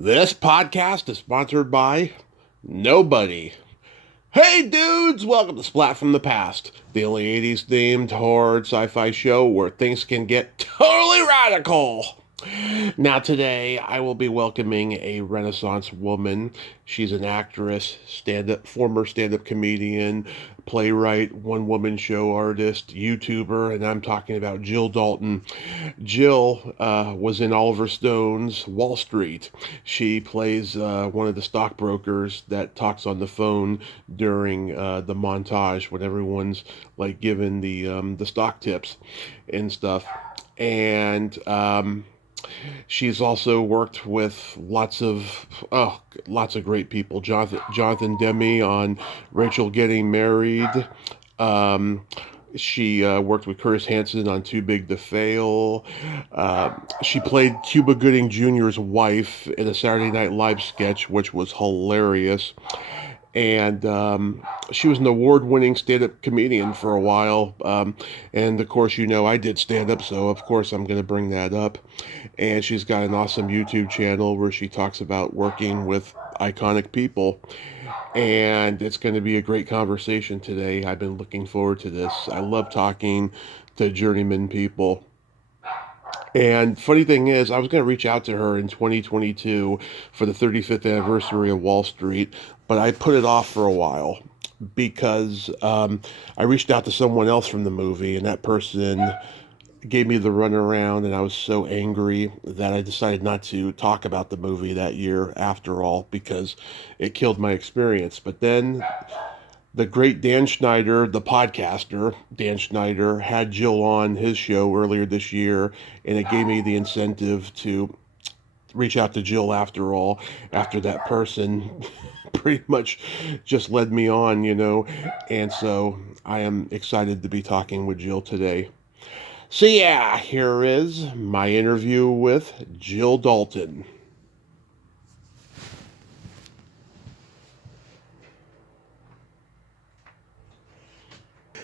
This podcast is sponsored by nobody. Hey dudes, welcome to Splat from the Past, the only 80s themed horror sci-fi show where things can get totally radical. Now today I will be welcoming a Renaissance woman. She's an actress, former stand-up comedian, playwright, one-woman show artist, YouTuber, and I'm talking about Jill Dalton. Jill was in Oliver Stone's Wall Street. She plays one of the stockbrokers that talks on the phone during the montage when everyone's like given the stock tips and stuff. And she's also worked with lots of great people. Jonathan Demme on Rachel Getting Married. She worked with Curtis Hanson on Too Big to Fail. She played Cuba Gooding Jr.'s wife in a Saturday Night Live sketch, which was hilarious. And she was an award-winning stand-up comedian for a while. And of course, I did stand-up, so of course I'm going to bring that up. And she's got an awesome YouTube channel where she talks about working with iconic people. And it's going to be a great conversation today. I've been looking forward to this. I love talking to journeyman people. And funny thing is, I was going to reach out to her in 2022 for the 35th anniversary of Wall Street, but I put it off for a while because I reached out to someone else from the movie, and that person gave me the runaround, and I was so angry that I decided not to talk about the movie that year after all because it killed my experience. But then the great Dan Schneider, the podcaster, Dan Schneider, had Jill on his show earlier this year, and it gave me the incentive to reach out to Jill after all, after that person pretty much just led me on, and so I am excited to be talking with Jill today. So yeah, here is my interview with Jill Dalton.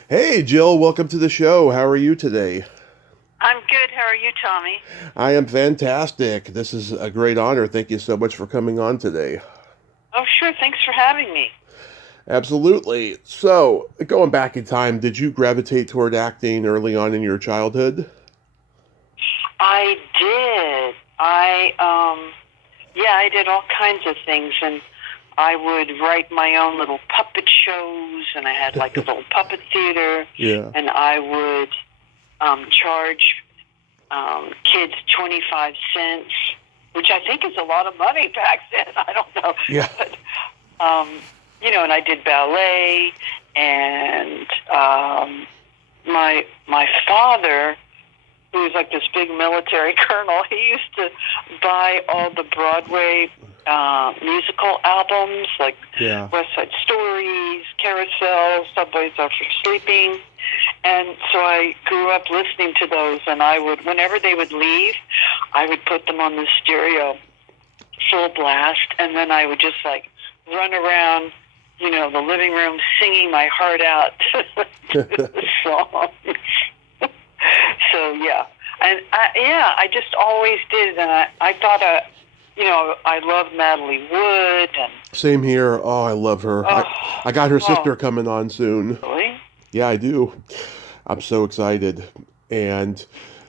Hey, Jill, welcome to the show. How are you today? I'm good. How are you, Tommy? I am fantastic. This is a great honor. Thank you so much for coming on today. Oh, sure. Thanks for having me. Absolutely. So, going back in time, did you gravitate toward acting early on in your childhood? I did. I did all kinds of things, and I would write my own little puppet shows, and I had like a little puppet theater, Yeah. and I would charge kids 25 cents, which I think is a lot of money back then. I don't know. Yeah. But, and I did ballet, and my father, who was like this big military colonel, he used to buy all the Broadway musical albums, like West Side Stories, Carousel, Subways Are for Sleeping. And so I grew up listening to those, and I would, whenever they would leave, I would put them on the stereo full blast, and then I would just like run around, the living room singing my heart out to the song. So, yeah. And I just always did, and I thought, I loved Natalie Wood. And Same here. Oh, I love her. I got her sister coming on soon. Really? Yeah, I do. I'm so excited. And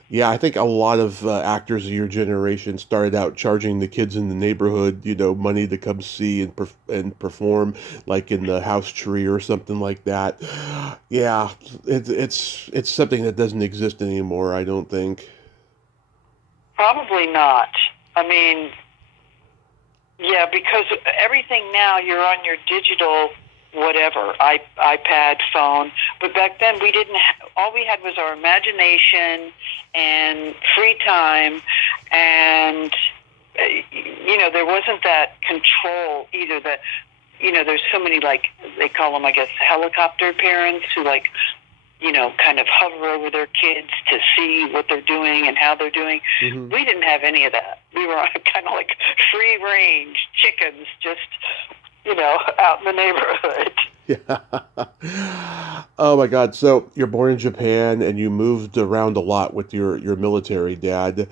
yeah, I think a lot of actors of your generation started out charging the kids in the neighborhood, money to come see and perform, like in the house tree or something like that. Yeah, it's something that doesn't exist anymore, I don't think. Probably not. I mean, yeah, because everything now, you're on your digital whatever, iPad, phone. But back then, we didn't. All we had was our imagination and free time, and there wasn't that control either. That there's so many, like they call them, I guess, helicopter parents who kind of hover over their kids to see what they're doing and how they're doing. Mm-hmm. We didn't have any of that. We were kind of like free range chickens, just out in the neighborhood. Yeah. Oh my God. So you're born in Japan and you moved around a lot with your military dad.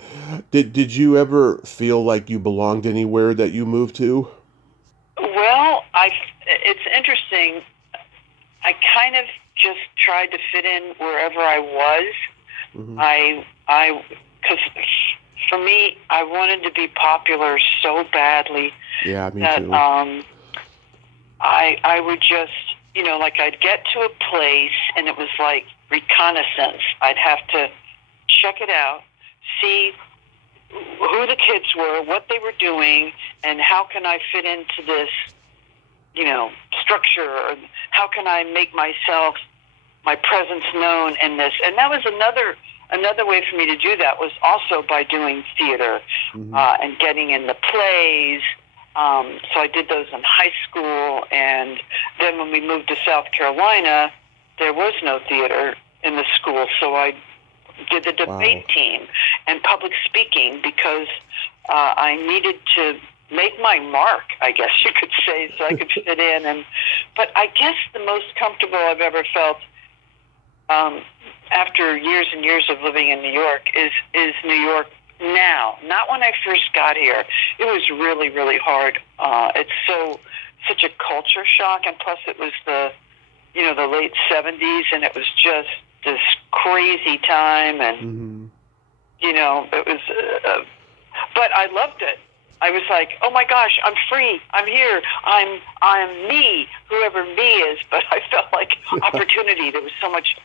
Did you ever feel like you belonged anywhere that you moved to? Well, it's interesting. I kind of just tried to fit in wherever I was. Hmm. Because for me, I wanted to be popular so badly Yeah, me that too. I would just, like I'd get to a place and it was like reconnaissance. I'd have to check it out, see who the kids were, what they were doing, and how can I fit into this, structure, or how can I make my presence known in this. And that was another way for me to do that was also by doing theater Hmm. and getting in the plays. So I did those in high school, and then when we moved to South Carolina, there was no theater in the school, so I did the Wow. debate team and public speaking because I needed to make my mark, I guess you could say, so I could fit in. But I guess the most comfortable I've ever felt um, after years and years of living in New York is New York now. Not when I first got here. It was really, really hard. It's such a culture shock, and plus it was the late '70s, and it was just this crazy time, and Hmm. it was. But I loved it. I was like, oh my gosh, I'm free. I'm here. I'm me, whoever me is. But I felt like opportunity. There was so much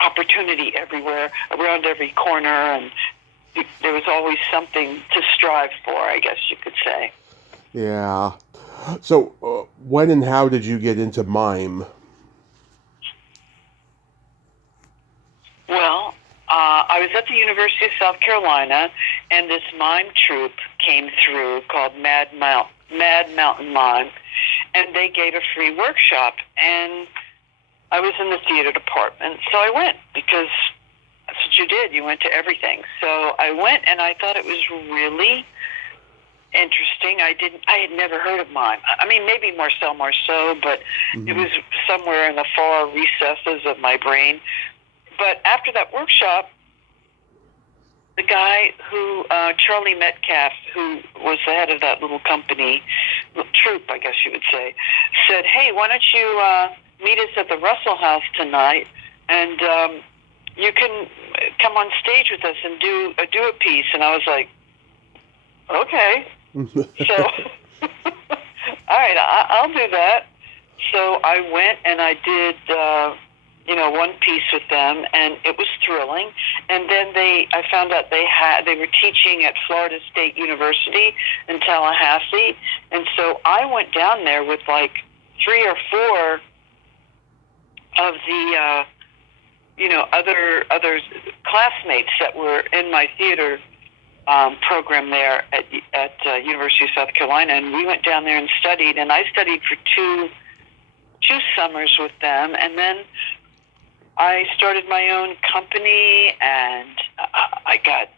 opportunity everywhere, around every corner, and there was always something to strive for, I guess you could say. Yeah. So when and how did you get into mime? Well, I was at the University of South Carolina, and this mime troupe came through called Mad Mountain Mime, and they gave a free workshop, and I was in the theater department, so I went because that's what you did. You went to everything. So I went, and I thought it was really interesting. I had never heard of mime. I mean, maybe Marcel Marceau, but it Hmm. was somewhere in the far recesses of my brain. But after that workshop, the guy Charlie Metcalf, who was the head of that little company, troupe, I guess you would say, said, "Hey, why don't you meet us at the Russell House tonight, and you can come on stage with us and do a piece." And I was like, "Okay." So, all right, I'll do that. So I went and I did, one piece with them, and it was thrilling. And then I found out they were teaching at Florida State University in Tallahassee, and so I went down there with like 3 or 4 of the, other classmates that were in my theater program there at University of South Carolina, and we went down there and studied. And I studied for two summers with them, and then I started my own company, and I got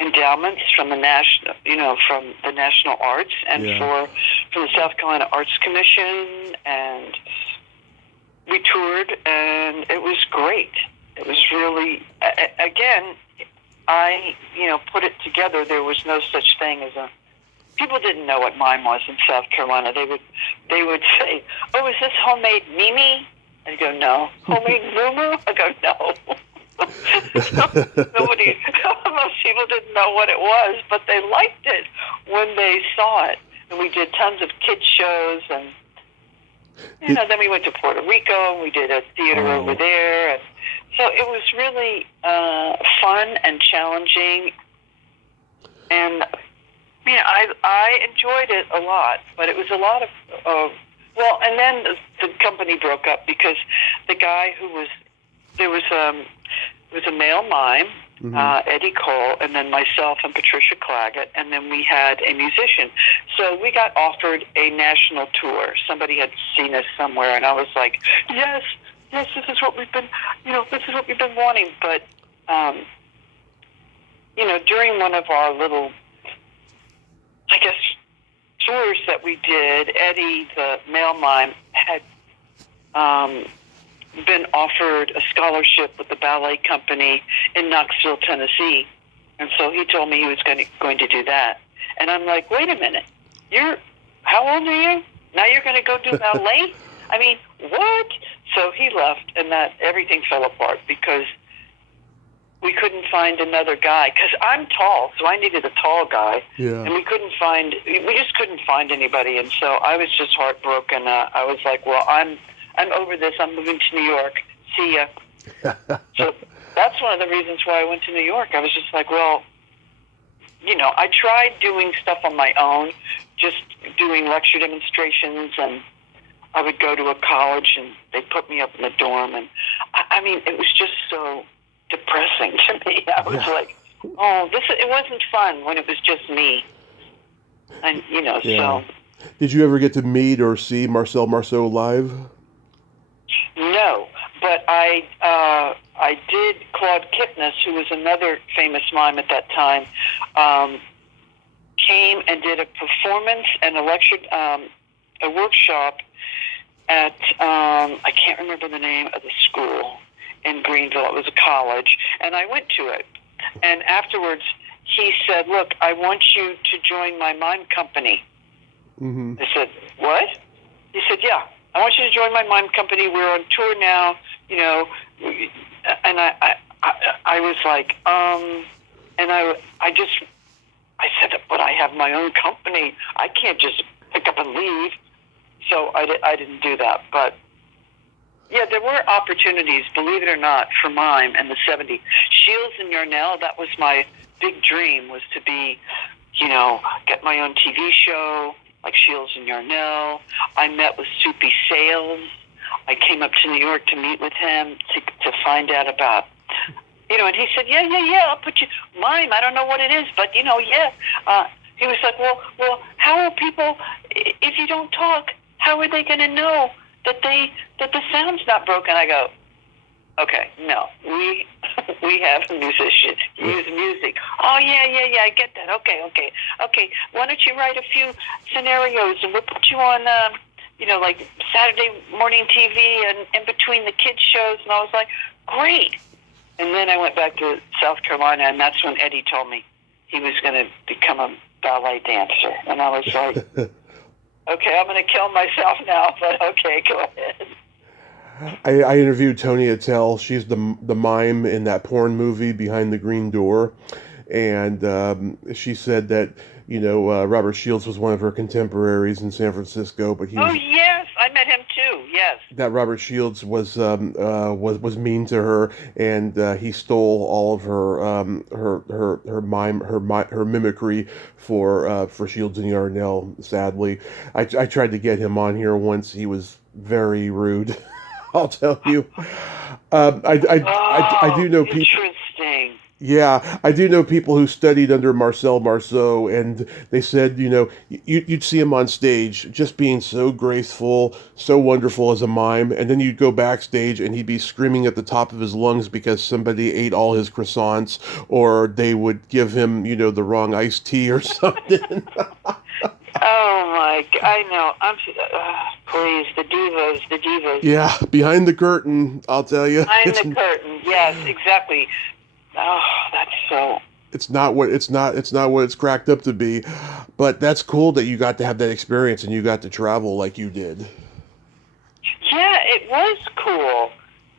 endowments from the National Arts, and Yeah. from the South Carolina Arts Commission, and we toured, and it was great. It was really, again, I put it together. There was no such thing as a. People didn't know what mime was in South Carolina. They would say, "Oh, is this homemade Mimi?" I'd go, "No." "Homemade Moo?" I go, "No." Nobody, most people didn't know what it was, but they liked it when they saw it. And we did tons of kids shows, and Did, then we went to Puerto Rico, and we did a theater over oh, there, and so it was really fun and challenging, and I enjoyed it a lot, but it was a lot of and then the company broke up because the guy who was there was a male mime, hmm. Eddie Cole, and then myself and Patricia Claggett, and then we had a musician. So we got offered a national tour. Somebody had seen us somewhere, and I was like, "Yes, yes, this is what we've been wanting." But during one of our little, I guess, tours that we did, Eddie, the male mime, had been offered a scholarship with the ballet company in Knoxville, Tennessee. And so he told me he was going to do that. And I'm like, wait a minute, how old are you? Now you're going to go do ballet? I mean, what? So he left, and everything fell apart because we couldn't find another guy. Because I'm tall, so I needed a tall guy. Yeah. And we just couldn't find anybody. And so I was just heartbroken. I was like, well, I'm over this. I'm moving to New York. See ya. So that's one of the reasons why I went to New York. I was just like, well, I tried doing stuff on my own, just doing lecture demonstrations, and I would go to a college and they'd put me up in the dorm. And I mean, it was just so depressing to me. I was like, oh, it wasn't fun when it was just me. And, so. Did you ever get to meet or see Marcel Marceau live? No, but I did. Claude Kipnis, who was another famous mime at that time, came and did a performance and a lecture, a workshop at, I can't remember the name of the school in Greenville. It was a college, and I went to it. And afterwards, he said, look, I want you to join my mime company. Mm-hmm. I said, what? He said, yeah, I want you to join my mime company. We're on tour now, and I was like, and I said, but I have my own company. I can't just pick up and leave. So I didn't do that. But yeah, there were opportunities, believe it or not, for mime in the 70s. Shields and Yarnell, that was my big dream, was to be, get my own TV show, like Shields and Yarnell. I met with Soupy Sales. I came up to New York to meet with him to find out about, and he said, yeah, I'll put you, mime, I don't know what it is, but, yeah. He was like, well, how are people, if you don't talk, how are they going to know that the sound's not broken? I go, okay, no, we have a musician. Use music. Oh, yeah, I get that. Okay. Why don't you write a few scenarios and we'll put you on, like Saturday morning TV and in between the kids shows. And I was like, great. And then I went back to South Carolina, and that's when Eddie told me he was going to become a ballet dancer. And I was like, okay, I'm going to kill myself now, but okay, go ahead. I interviewed Tony Attell. She's the mime in that porn movie Behind the Green Door. And she said that, Robert Shields was one of her contemporaries in San Francisco, but Oh, yes, I met him too, yes. That Robert Shields was mean to her, and he stole all of her mimicry for Shields and Yarnell. Sadly, I tried to get him on here once. He was very rude. I'll tell you. I do know people. Interesting. Yeah, I do know people who studied under Marcel Marceau, and they said, you'd see him on stage just being so graceful, so wonderful as a mime, and then you'd go backstage and he'd be screaming at the top of his lungs because somebody ate all his croissants, or they would give him, the wrong iced tea or something. Oh my! I know. Please, the divas. Yeah, behind the curtain, I'll tell you. Behind the curtain, yes, exactly. Oh, that's so. It's not what it's cracked up to be, but that's cool that you got to have that experience and you got to travel like you did. Yeah, it was cool,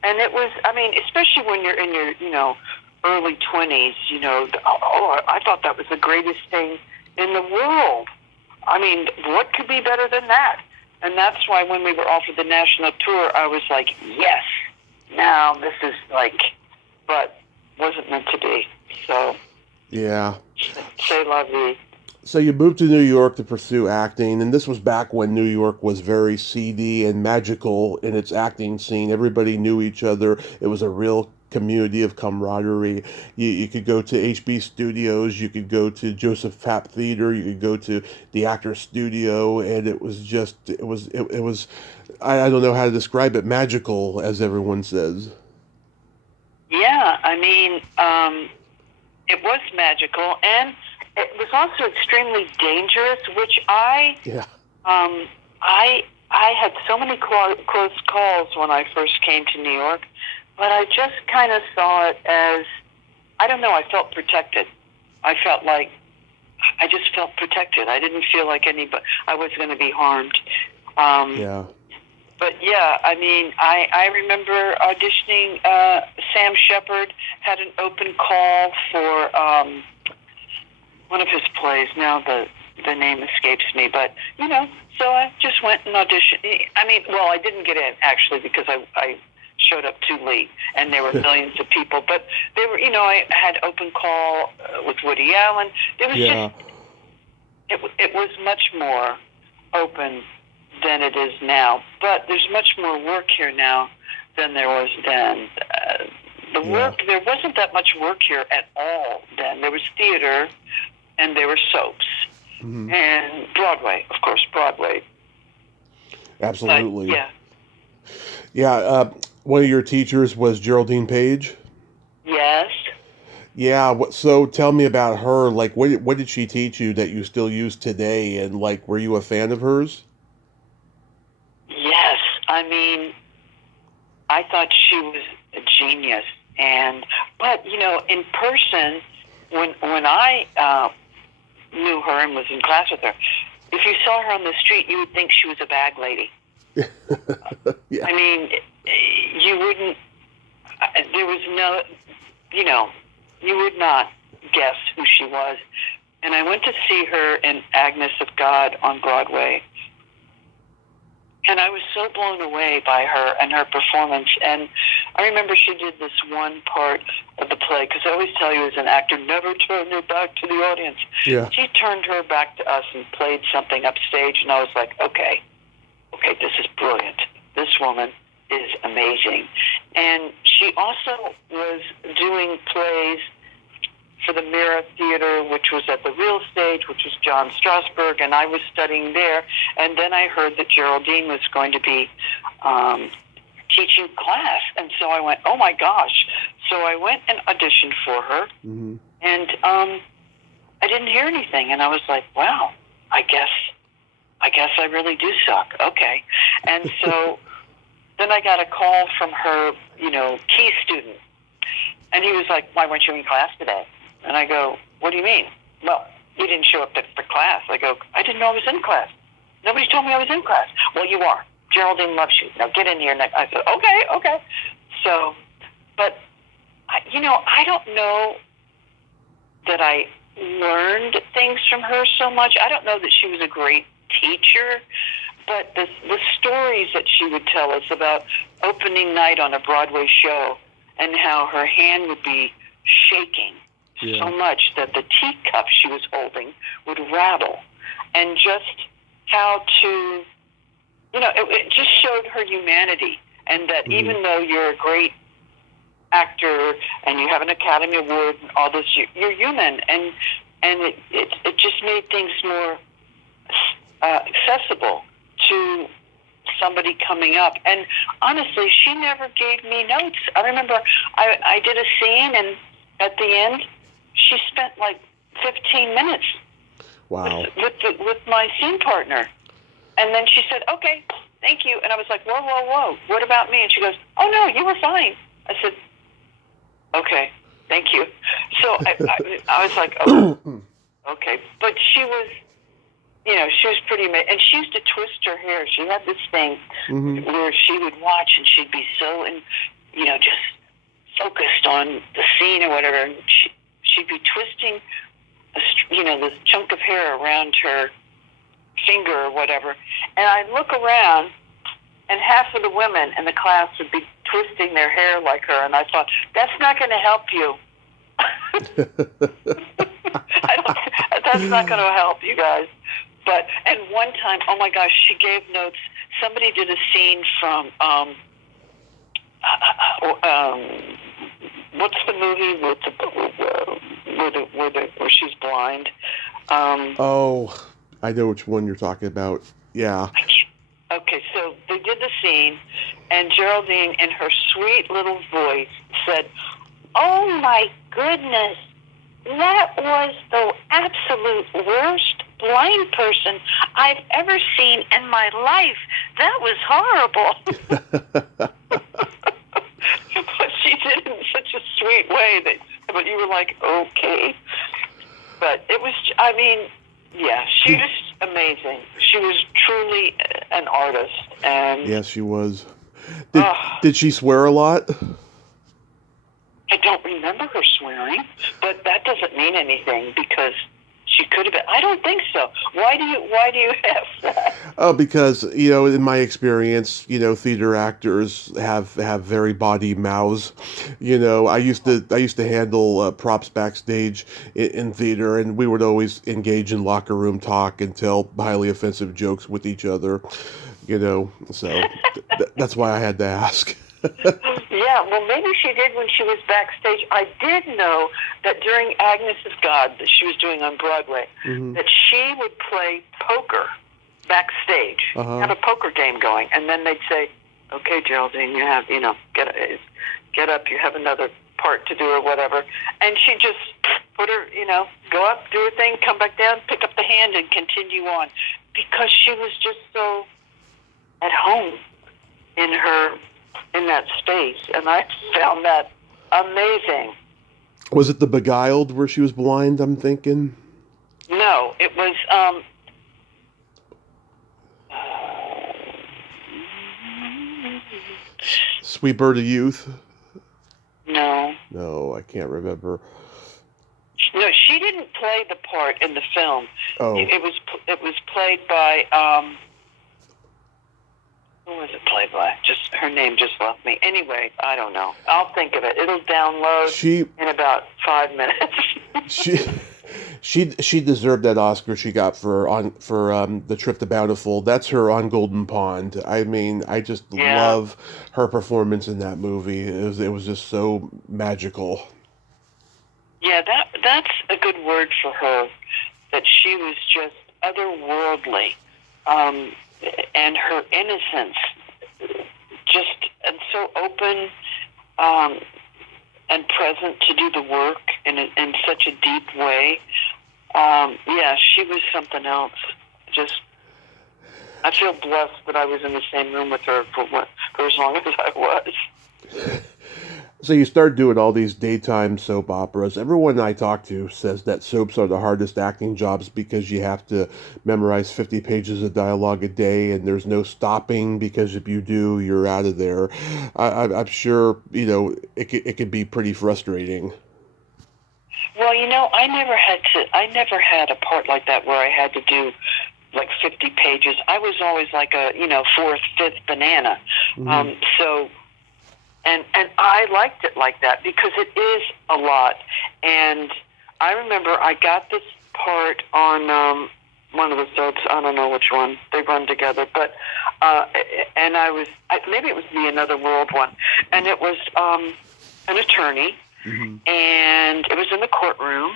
and it was. I mean, especially when you're in your, early 20s. I thought that was the greatest thing in the world. I mean, what could be better than that? And that's why when we were offered the national tour, I was like, yes, now this is but wasn't meant to be. So, yeah. C'est la vie. So you moved to New York to pursue acting, and this was back when New York was very seedy and magical in its acting scene. Everybody knew each other. It was a real community of camaraderie. You could go to HB Studios, you could go to Joseph Papp Theater, you could go to the Actors Studio, and it was I don't know how to describe it, magical, as everyone says. Yeah, I mean, it was magical, and it was also extremely dangerous, which I I had so many close calls when I first came to New York, but I just kind of saw it as, I don't know, I felt protected. I felt like, I just felt protected. I didn't feel like I was going to be harmed. Yeah. But yeah, I mean, I remember auditioning. Sam Shepard had an open call for one of his plays. Now the name escapes me, but so I just went and auditioned. I mean, well, I didn't get in actually because I showed up too late, and there were millions of people. But they were, I had open call with Woody Allen. It was just, it was much more open than it is now. But there's much more work here now than there was then. Work, there wasn't that much work here at all then. There was theater, and there were soaps, and Broadway, of course, Broadway. Absolutely. But, yeah. Yeah, one of your teachers was Geraldine Page? Yes. Yeah, so tell me about her. Like, what did she teach you that you still use today? And, like, were you a fan of hers? Yes. I mean, I thought she was a genius. But, in person, when I knew her and was in class with her, if you saw her on the street, you would think she was a bag lady. Yeah. I mean, you wouldn't, there was no, you would not guess who she was. And I went to see her in Agnes of God on Broadway. And I was so blown away by her and her performance. And I remember she did this one part of the play, because I always tell you as an actor, never turn your back to the audience. Yeah. She turned her back to us and played something upstage, and I was like, okay, this is brilliant. This woman is amazing. And she also was doing plays for the Mirror Theater, which was at the Real Stage, which was John Strasberg, and I was studying there. And then I heard that Geraldine was going to be teaching class. And so I went, oh my gosh. So I went and auditioned for her, and I didn't hear anything. And I was like, wow, I guess I really do suck. Okay. And so then I got a call from her, key student. And he was like, why weren't you in class today? And I go, what do you mean? Well, you didn't show up for class. I go, I didn't know I was in class. Nobody told me I was in class. Well, you are. Geraldine loves you. Now get in here. And I said, okay. So, but, I don't know that I learned things from her so much. I don't know that she was a great teacher, but the stories that she would tell us about opening night on a Broadway show and how her hand would be shaking so much that the teacup she was holding would rattle, and just how to, it just showed her humanity, and that even though you're a great actor and you have an Academy Award and all this, you're human, and it just made things more accessible to somebody coming up. And honestly, she never gave me notes. I remember I did a scene, and at the end, she spent like 15 minutes with my scene partner. And then she said, okay, thank you. And I was like, whoa, what about me? And she goes, oh, no, you were fine. I said, okay, thank you. So I was like, oh, okay. But she was, she was pretty amazing. And she used to twist her hair. She had this thing where she would watch, and she'd be so, just focused on the scene or whatever. And she'd be twisting, this chunk of hair around her finger or whatever. And I'd look around, and half of the women in the class would be twisting their hair like her. And I thought, that's not going to help you. That's not going to help you guys. But, and one time, oh my gosh, she gave notes. Somebody did a scene from, what's the movie where she's blind? I know which one you're talking about. Yeah. Okay, so they did the scene, and Geraldine, in her sweet little voice, said, oh my goodness, that was the absolute worst blind person I've ever seen in my life. that was horrible. But she did it in such a sweet way but you were like, okay. But it was, I mean, yeah, she was amazing. She was truly an artist. And yes, she was. Did she swear a lot? I don't remember her swearing, but that doesn't mean anything because she could have been. I don't think so. Why do you have that? Oh, because, in my experience, theater actors have very body mouths. I used to handle props backstage in theater, and we would always engage in locker room talk and tell highly offensive jokes with each other. So that's why I had to ask. Yeah, well, maybe she did when she was backstage. I did know that during Agnes of God that she was doing on Broadway, that she would play poker backstage, have a poker game going, and then they'd say, "Okay, Geraldine, you have, get up. You have another part to do or whatever," and she just put her, go up, do her thing, come back down, pick up the hand, and continue on, because she was just so at home in that space, and I found that amazing. Was it The Beguiled where she was blind, I'm thinking? No, it was Sweet Bird of Youth? No, I can't remember. No, she didn't play the part in the film. Oh. It was played by who was it played by? Just her name just left me. Anyway, I don't know. I'll think of it. It'll download in about 5 minutes. She deserved that Oscar she got for The Trip to Bountiful. That's her on Golden Pond. I mean, I just love her performance in that movie. It was just so magical. Yeah, that's a good word for her. That she was just otherworldly. And her innocence, and so open and present to do the work in such a deep way. Yeah, she was something else. I feel blessed that I was in the same room with her for as long as I was. So you start doing all these daytime soap operas. Everyone I talk to says that soaps are the hardest acting jobs because you have to memorize 50 pages of dialogue a day, and there's no stopping because if you do, you're out of there. I'm sure, it could be pretty frustrating. Well, I never had a part like that where I had to do like 50 pages. I was always like a, fourth, fifth banana. So... And I liked it like that because it is a lot. And I remember I got this part on one of the soaps. I don't know which one. They run together. But and maybe it was the Another World one. And it was an attorney. And it was in the courtroom.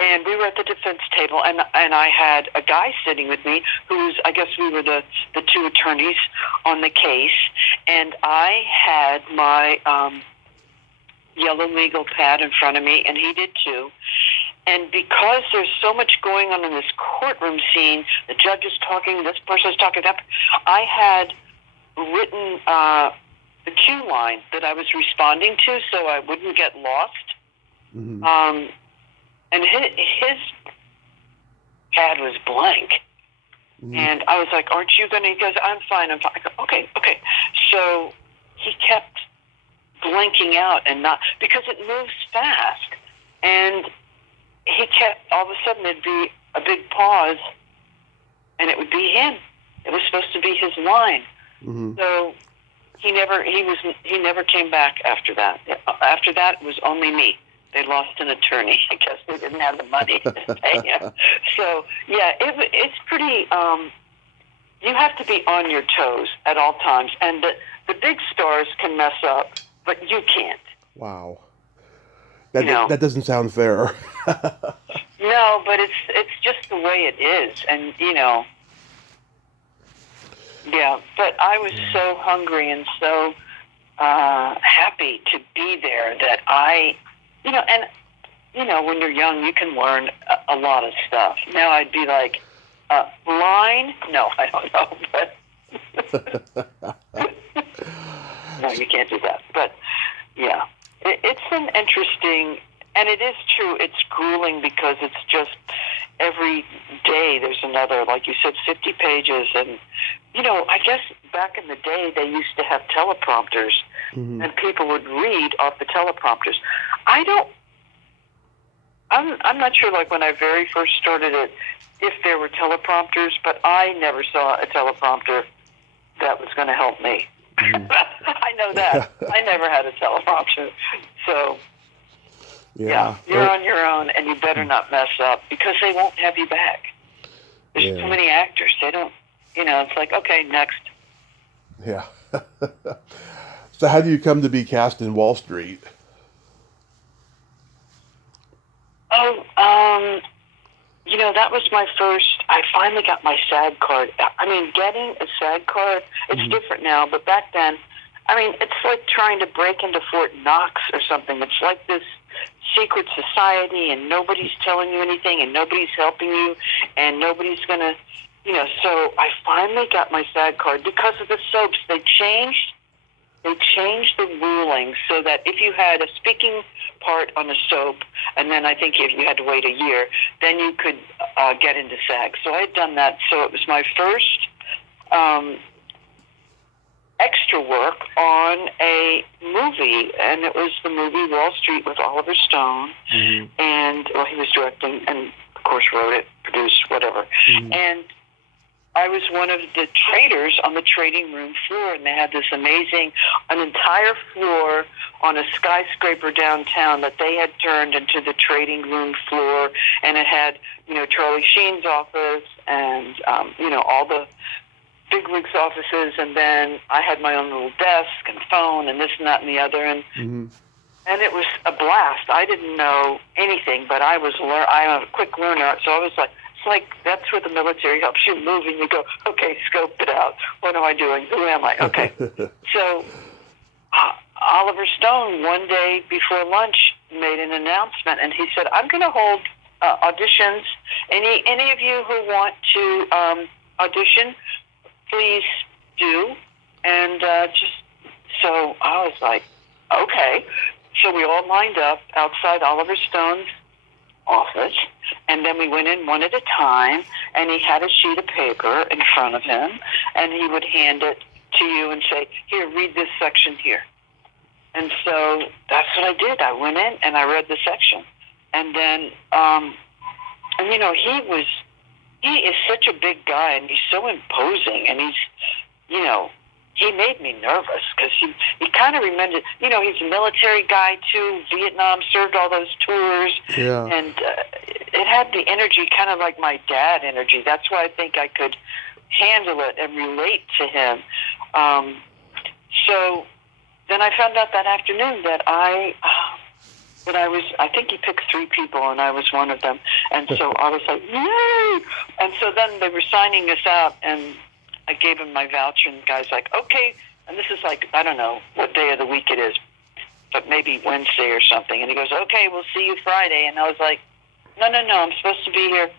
And we were at the defense table, and I had a guy sitting with me I guess we were the two attorneys on the case, and I had my yellow legal pad in front of me, and he did too. And because there's so much going on in this courtroom scene, the judge is talking, this person's talking, I had written the cue line that I was responding to so I wouldn't get lost. And his pad was blank. And I was like, aren't you going to? He goes, I'm fine. I go, okay. So he kept blanking out and not, because it moves fast. And he kept, all of a sudden there'd be a big pause and it would be him. It was supposed to be his line. So he never came back after that. After that, it was only me. They lost an attorney. I guess they didn't have the money to pay him. So, yeah, it's pretty, you have to be on your toes at all times. And the big stars can mess up, but you can't. Wow. That doesn't sound fair. No, but it's just the way it is. And, yeah, but I was so hungry and so happy to be there that when you're young, you can learn a lot of stuff. Now I'd be like, Line? No, I don't know. But no, you can't do that. But yeah, it's an interesting, and it is true. It's grueling because it's just every day there's another, like you said, 50 pages. And, I guess back in the day they used to have teleprompters, and people would read off the teleprompters. I'm not sure, like when I very first started it, if there were teleprompters, but I never saw a teleprompter that was going to help me. I know that. I never had a teleprompter. So, yeah, you're on your own, and you better not mess up because they won't have you back. There's too many actors. They don't, it's like, okay, next. Yeah. So how do you come to be cast in Wall Street? Oh, that was my first. I finally got my SAG card. I mean, getting a SAG card, it's different now, but back then, it's like trying to break into Fort Knox or something. It's like this secret society, and nobody's telling you anything, and nobody's helping you, and nobody's going to, so I finally got my SAG card because of the soaps. They changed the ruling so that if you had a speaking part on a soap, and then I think if you had to wait a year, then you could get into SAG. So I had done that. So it was my first extra work on a movie, and it was the movie Wall Street with Oliver Stone. And he was directing and, of course, wrote it, produced, whatever. And I was one of the traders on the trading room floor, and they had this amazing, an entire floor on a skyscraper downtown that they had turned into the trading room floor, and it had, Charlie Sheen's office and, all the bigwigs' offices, and then I had my own little desk and phone and this and that and the other, and it was a blast. I didn't know anything, but I'm a quick learner, so I was like, that's where the military helps you move, and you go, okay, scope it out. What am I doing? Who am I? Okay. So Oliver Stone, one day before lunch, made an announcement, and he said, I'm going to hold auditions. Any of you who want to audition, please do. And so I was like, okay. So we all lined up outside Oliver Stone's office, and then we went in one at a time, and he had a sheet of paper in front of him, and he would hand it to you and say, here, read this section here. And so that's what I did. I went in and I read the section. And then, he is such a big guy, and he's so imposing, and he's, he made me nervous because he kind of reminded, he's a military guy too, Vietnam, served all those tours, and it had the energy, kind of like my dad energy. That's why I think I could handle it and relate to him. So then I found out that afternoon that I think he picked 3 people, and I was one of them, and so I was like, yay! And so then they were signing us out, and I gave him my voucher, and the guy's like, okay, and this is like, I don't know what day of the week it is, but maybe Wednesday or something, and he goes, okay, we'll see you Friday, and I was like, no, I'm supposed to be here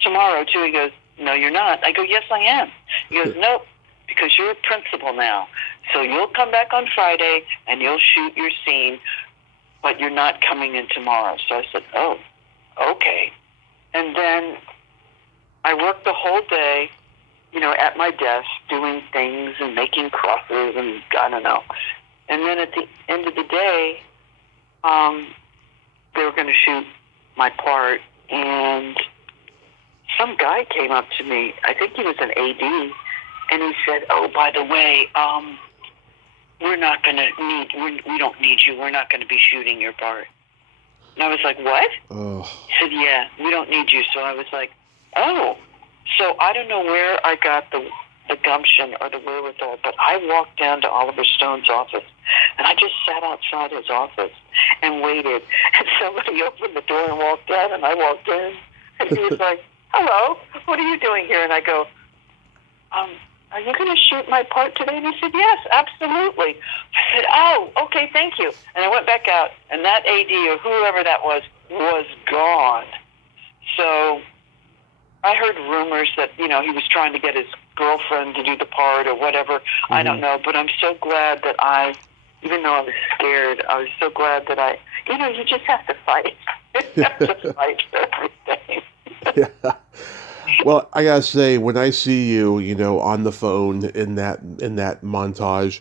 tomorrow, too. He goes, no, you're not. I go, yes, I am. He goes, nope, because you're a principal now, so you'll come back on Friday, and you'll shoot your scene, but you're not coming in tomorrow. So I said, oh, okay. And then I worked the whole day, at my desk, doing things and making crosses and I don't know. And then at the end of the day, they were going to shoot my part, and some guy came up to me. I think he was an AD, and he said, oh, by the way, we don't need you. We're not going to be shooting your part. And I was like, what? Oh. He said, yeah, we don't need you. So I was like, oh. So I don't know where I got the gumption or the wherewithal, but I walked down to Oliver Stone's office, and I just sat outside his office and waited. And somebody opened the door and walked out, and I walked in, and he was like, hello, what are you doing here? And I go, are you going to shoot my part today? And he said, yes, absolutely. I said, oh, okay, thank you. And I went back out, and that AD or whoever that was gone. So I heard rumors that, he was trying to get his girlfriend to do the part or whatever. Mm-hmm. I don't know, but I'm so glad that even though I was scared, I was so glad that you just have to fight. You have to fight for everything. Yeah. Well, I gotta say, when I see you, on the phone in that montage,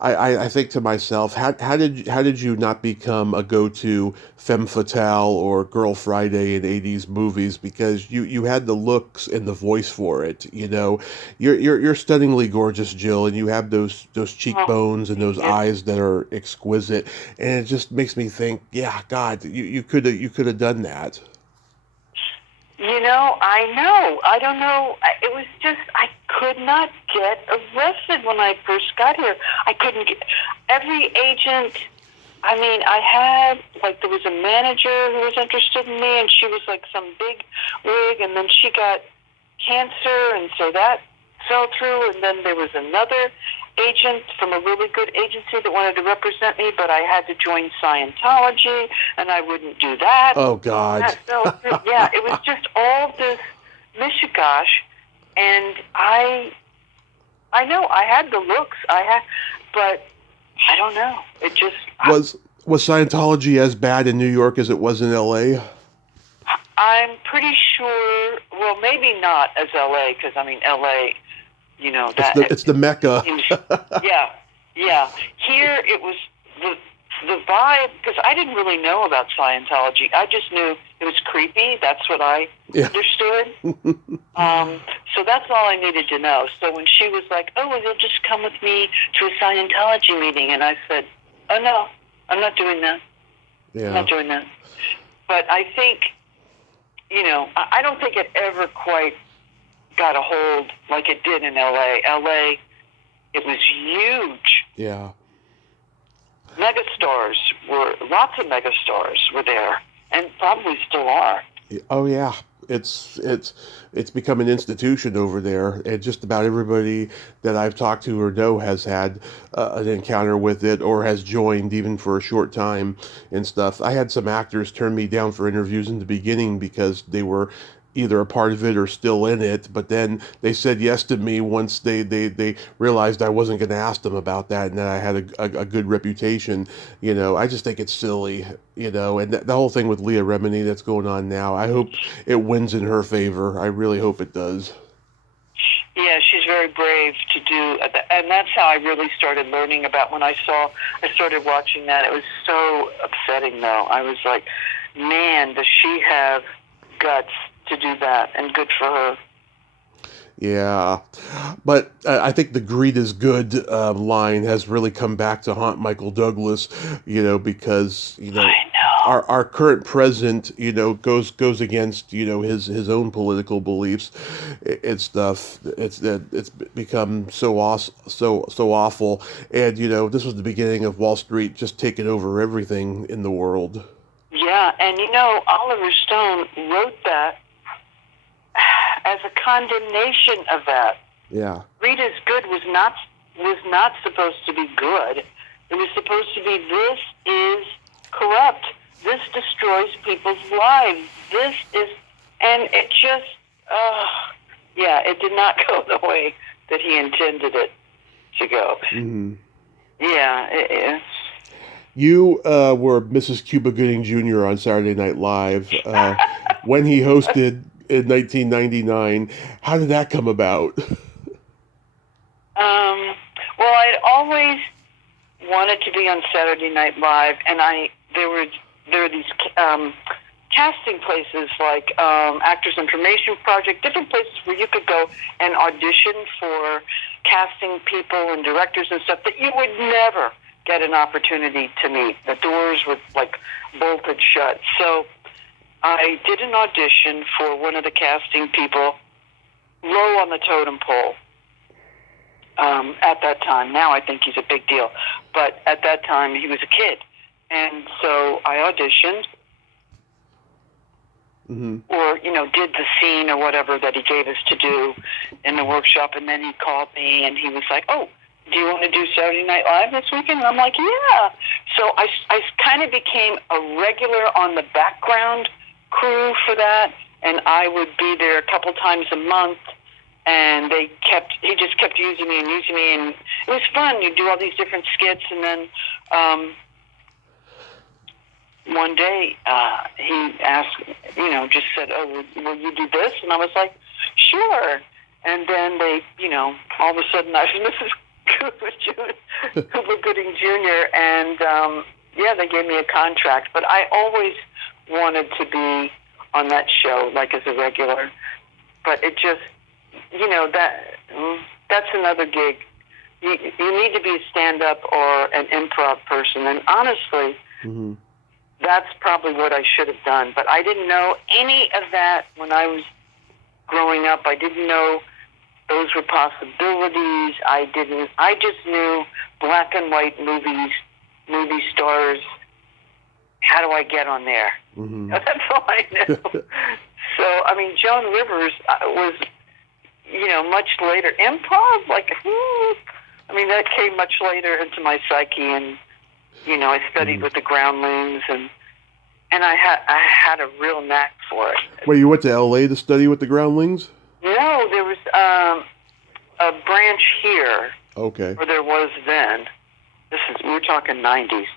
I think to myself, how did you not become a go-to femme fatale or Girl Friday in '80s movies? Because you had the looks and the voice for it. You're stunningly gorgeous, Jill, and you have those cheekbones and those eyes that are exquisite, and it just makes me think, yeah, God, you could have done that. I know. I don't know. It was just, I could not get arrested when I first got here. I couldn't get, every agent, I had, there was a manager who was interested in me, and she was some big wig, and then she got cancer, and so that fell through, and then there was another agent from a really good agency that wanted to represent me, but I had to join Scientology, and I wouldn't do that. Oh, God. That fell through. Yeah, it was just all this mishigash, and I know I had the looks, but I don't know. It just was Scientology as bad in New York as it was in L.A.? I'm pretty sure. Well, maybe not as L.A. because L.A. It's the Mecca. Yeah. Here it was the vibe, because I didn't really know about Scientology. I just knew it was creepy. That's what I understood. So that's all I needed to know. So when she was like, "Oh, well, you'll just come with me to a Scientology meeting," and I said, "Oh no, I'm not doing that. Yeah. I'm not doing that." But I think, I don't think it ever quite got a hold like it did in L.A. L.A., it was huge. Yeah. Lots of megastars were there, and probably still are. Oh yeah, it's become an institution over there, and just about everybody that I've talked to or know has had an encounter with it or has joined, even for a short time and stuff. I had some actors turn me down for interviews in the beginning because they were either a part of it or still in it, but then they said yes to me once they realized I wasn't going to ask them about that, and that I had a good reputation. I just think it's silly, and the whole thing with Leah Remini that's going on now, I hope it wins in her favor. I really hope it does. Yeah, she's very brave to do, and that's how I really started learning about when I started watching that. It was so upsetting, though. I was like, man, does she have guts to do that, and good for her. Yeah, but I think the "greed is good" line has really come back to haunt Michael Douglas, because I know. our current president, goes against his own political beliefs and stuff. It's become so awful, and this was the beginning of Wall Street just taking over everything in the world. Yeah, and Oliver Stone wrote that as a condemnation of that. Yeah. Greed is good was not supposed to be good. It was supposed to be, this is corrupt. This destroys people's lives. And it just, it did not go the way that he intended it to go. Mm-hmm. Yeah, it is. You were Mrs. Cuba Gooding Jr. on Saturday Night Live when he hosted in 1999. How did that come about? Well, I'd always wanted to be on Saturday Night Live, and there were these casting places like Actors Information Project, different places where you could go and audition for casting people and directors and stuff that you would never get an opportunity to meet. The doors were bolted shut. So I did an audition for one of the casting people, low on the totem pole at that time. Now I think he's a big deal. But at that time, he was a kid. And so I auditioned, or, did the scene or whatever that he gave us to do in the workshop. And then he called me and he was like, "Oh, do you want to do Saturday Night Live this weekend?" And I'm like, "Yeah." So I kind of became a regular on the background crew for that. and I would be there a couple times a month. And he just kept using me, and it was fun. You do all these different skits, and then one day he asked, just said, "Oh, will you do this?" And I was like, "Sure." And then they, all of a sudden I was Mrs. Cooper Gooding Jr. And they gave me a contract. But I always wanted to be on that show, like as a regular. But it just, that's another gig. You need to be a stand-up or an improv person. And honestly, that's probably what I should have done. But I didn't know any of that when I was growing up. I didn't know those were possibilities. I just knew black and white movie stars. How do I get on there? That's all I knew. So, Joan Rivers was, much later. Improv, that came much later into my psyche, and, I studied with the Groundlings, and I had a real knack for it. Wait, you went to L.A. to study with the Groundlings? No, there was a branch here. Okay. Or there was then. We're talking 90s.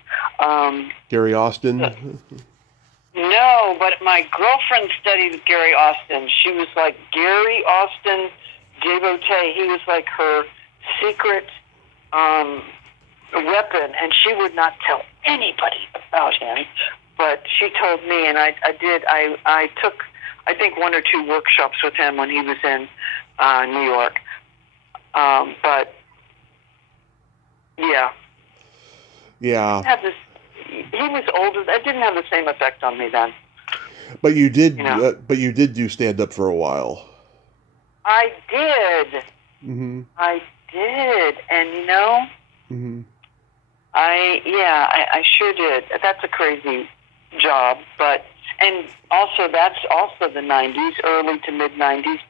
Gary Austin? No, but my girlfriend studied with Gary Austin. She was like Gary Austin devotee. He was like her secret weapon, and she would not tell anybody about him. But she told me, and I did. I took, I think, 1 or 2 workshops with him when he was in New York. But yeah. Yeah. He was older. That didn't have the same effect on me then. But you did. But you did do stand up for a while. I did. I did, and I sure did. That's a crazy job, and also that's also the 90s, early to mid 90s.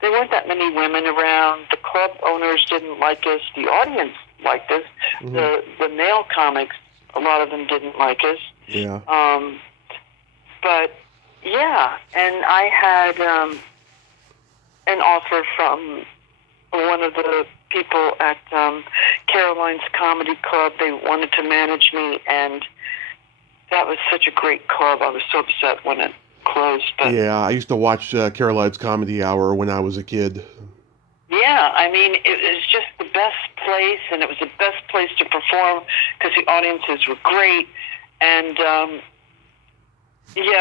There weren't that many women around. The club owners didn't like us. The audience liked us. The male comics, a lot of them didn't like us. Yeah. But yeah, and I had an offer from one of the people at Caroline's Comedy Club. They wanted to manage me, and that was such a great club. I was so upset when it closed. But yeah, I used to watch Caroline's Comedy Hour when I was a kid. Yeah, it was just the best place, and it was the best place to perform because the audiences were great. And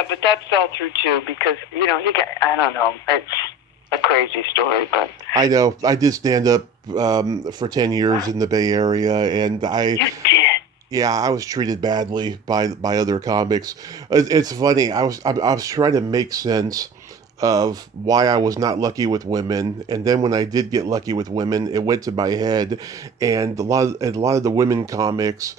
but that fell through too because I don't know, it's a crazy story, but I know. I did stand up for 10 years in the Bay Area, and You did? Yeah, I was treated badly by other comics. It's funny. I was trying to make sense of why I was not lucky with women, and then when I did get lucky with women, it went to my head, and a lot of the women comics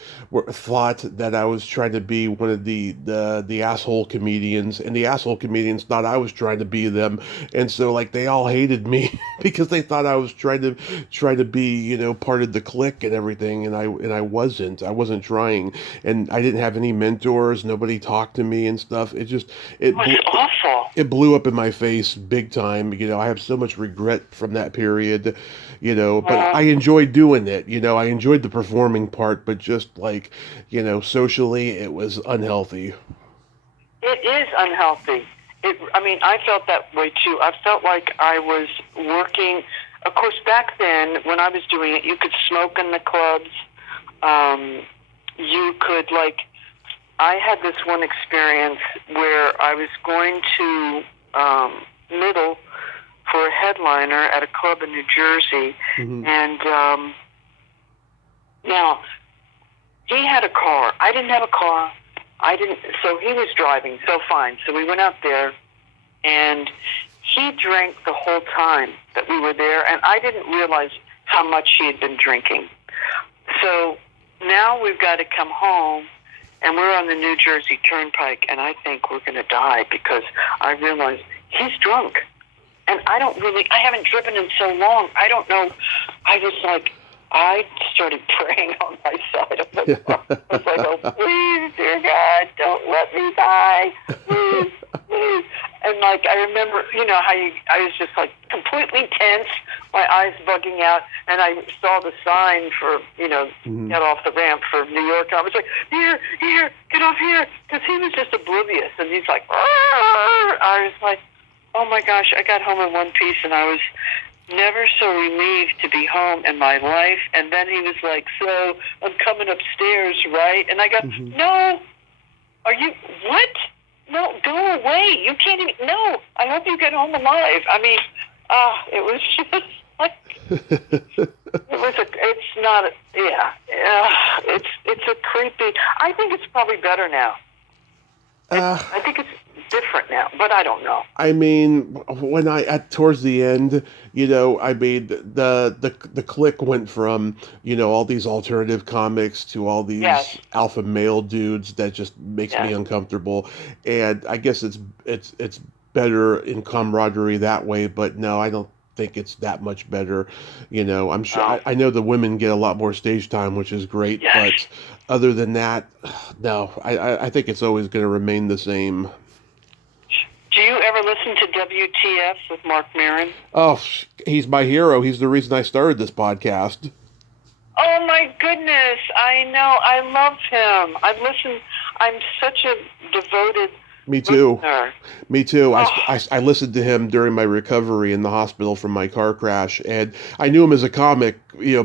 thought that I was trying to be one of the asshole comedians, and the asshole comedians thought I was trying to be them, and so like they all hated me because they thought I was trying to be part of the clique and everything, and I wasn't trying, and I didn't have any mentors, nobody talked to me and stuff. It was awful. It blew up in my face big time. I have so much regret from that period, but I enjoyed doing it. I enjoyed the performing part, but just like, socially it was unhealthy. It is unhealthy. I felt that way too. I felt like I was working. Of course, back then when I was doing it, you could smoke in the clubs. You could I had this one experience where I was going to Middle for a headliner at a club in New Jersey, and now he had a car. I didn't have a car. So he was driving. So fine. So we went out there, and he drank the whole time that we were there, and I didn't realize how much he had been drinking. So now we've got to come home. And we're on the New Jersey Turnpike, and I think we're going to die because I realized he's drunk. And I haven't driven in so long. I don't know. I started praying on my side of the car. I was like, oh, please, dear God, don't let me die. Please, please. And like I remember, how I was just like completely tense, my eyes bugging out, and I saw the sign for get off the ramp for New York. And I was like, here, get off here, because he was just oblivious, and he's like, arr! I was like, oh my gosh! I got home in one piece, and I was never so relieved to be home in my life. And then he was like, so I'm coming upstairs, right? And I go, no, are you, what? No, go away. You can't even, no, I hope you get home alive. I mean, it was just like, it's a creepy, I think it's probably better now. I think it's different now, but I don't know. I mean, when towards the end, I mean, the clique went from, all these alternative comics to all these alpha male dudes that just makes me uncomfortable. And I guess it's better in camaraderie that way, but no, I don't think it's that much better. I'm sure I know the women get a lot more stage time, which is great, but other than that, no, I think it's always going to remain the same. Do you ever listen to WTF with Mark Maron? Oh, he's my hero. He's the reason I started this podcast. Oh my goodness, I know. I love him. I'm such a devoted Me too. listener. Me too. I listened to him during my recovery in the hospital from my car crash, and I knew him as a comic,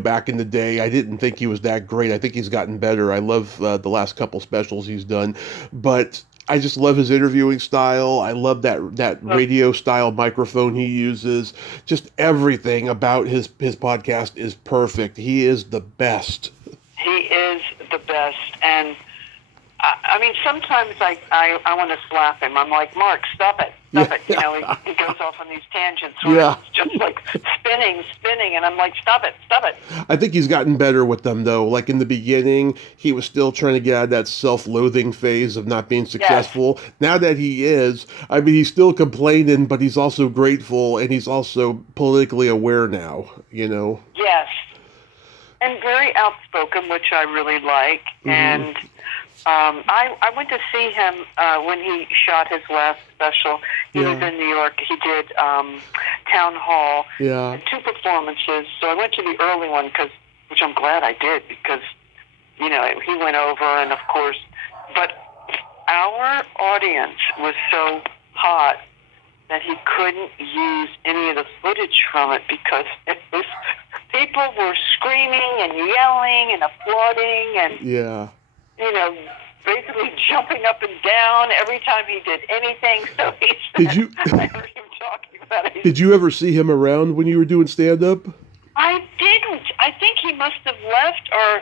back in the day. I didn't think he was that great. I think he's gotten better. I love the last couple specials he's done, but I just love his interviewing style. I love that radio style microphone he uses. Just everything about his podcast is perfect. He is the best. He is the best, and I mean, sometimes I want to slap him. I'm like, Mark, stop it. He goes off on these tangents where it's just like spinning, and I'm like, stop it. I think he's gotten better with them, though. Like in the beginning, he was still trying to get out of that self-loathing phase of not being successful. Yes. Now that he is, I mean, he's still complaining, but he's also grateful, and he's also politically aware now, Yes. And very outspoken, which I really like, and I went to see him when he shot his last special. He was in New York. He did Town Hall, 2 performances. So I went to the early one, which I'm glad I did, because, he went over, and of course, but our audience was so hot that he couldn't use any of the footage from it because people were screaming and yelling and applauding and basically jumping up and down every time he did anything. So I heard him talking about it. Did you ever see him around when you were doing stand-up? I didn't. I think he must have left, or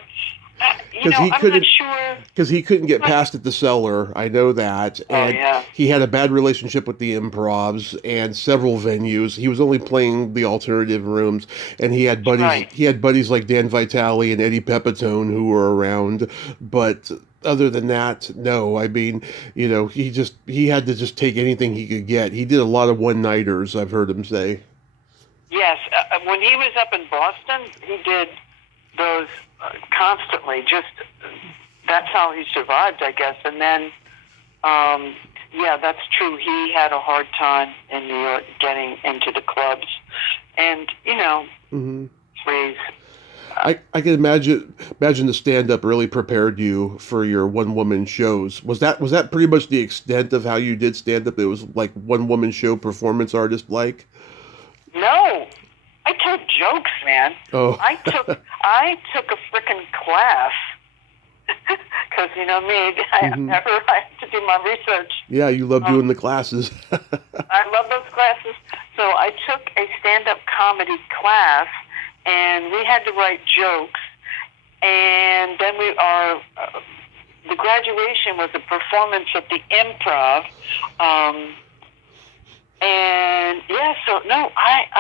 I'm not sure. Because he couldn't get past at the Cellar. I know that. And he had a bad relationship with the Improvs and several venues. He was only playing the alternative rooms, and he had buddies. Right. He had buddies like Dan Vitale and Eddie Pepitone who were around, but other than that, no. I mean, he had to just take anything he could get. He did a lot of one-nighters, I've heard him say. Yes. When he was up in Boston, he did those constantly. Just, that's how he survived, I guess. And then, that's true. He had a hard time in New York getting into the clubs. And, please. I can imagine the stand-up really prepared you for your one-woman shows. Was that pretty much the extent of how you did stand-up? It was like one-woman show performance artist like? No. I told jokes, man. Oh. I took a frickin' class. Because, me, I have to do my research. Yeah, you love doing the classes. I love those classes. So I took a stand-up comedy class, and we had to write jokes, and then the graduation was a performance at the Improv,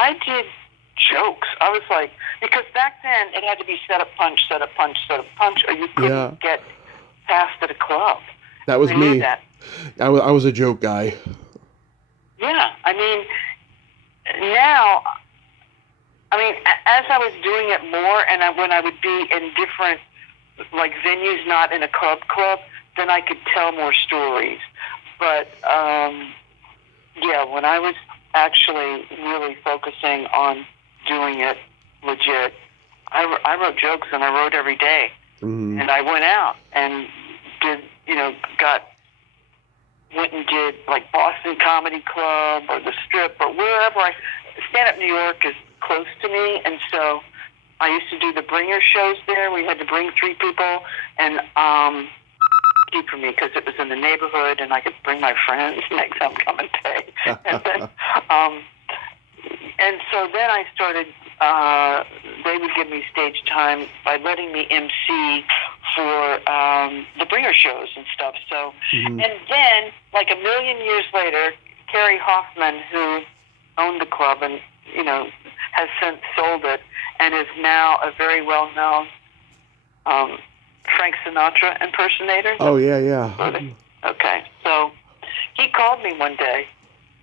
I did jokes. I was like, because back then it had to be set up punch, or you couldn't get past at a club. That was me. I was a joke guy. Yeah, I mean, now, as I was doing it more, and when I would be in different, like, venues, not in a club, then I could tell more stories. But, Yeah, when I was actually really focusing on doing it legit, I wrote jokes and I wrote every day. Mm-hmm. And I went out and did, went and did like Boston Comedy Club or the Strip or wherever. Stand Up New York is close to me, and so I used to do the bringer shows there. We had to bring 3 people, and cheap for me because it was in the neighborhood, and I could bring my friends, make them come and pay. And so then I started. They would give me stage time by letting me MC for the bringer shows and stuff. So, and then like a million years later, Carrie Hoffman, who owned the club and has since sold it and is now a very well-known Frank Sinatra impersonator. Oh, yeah. Okay. So he called me one day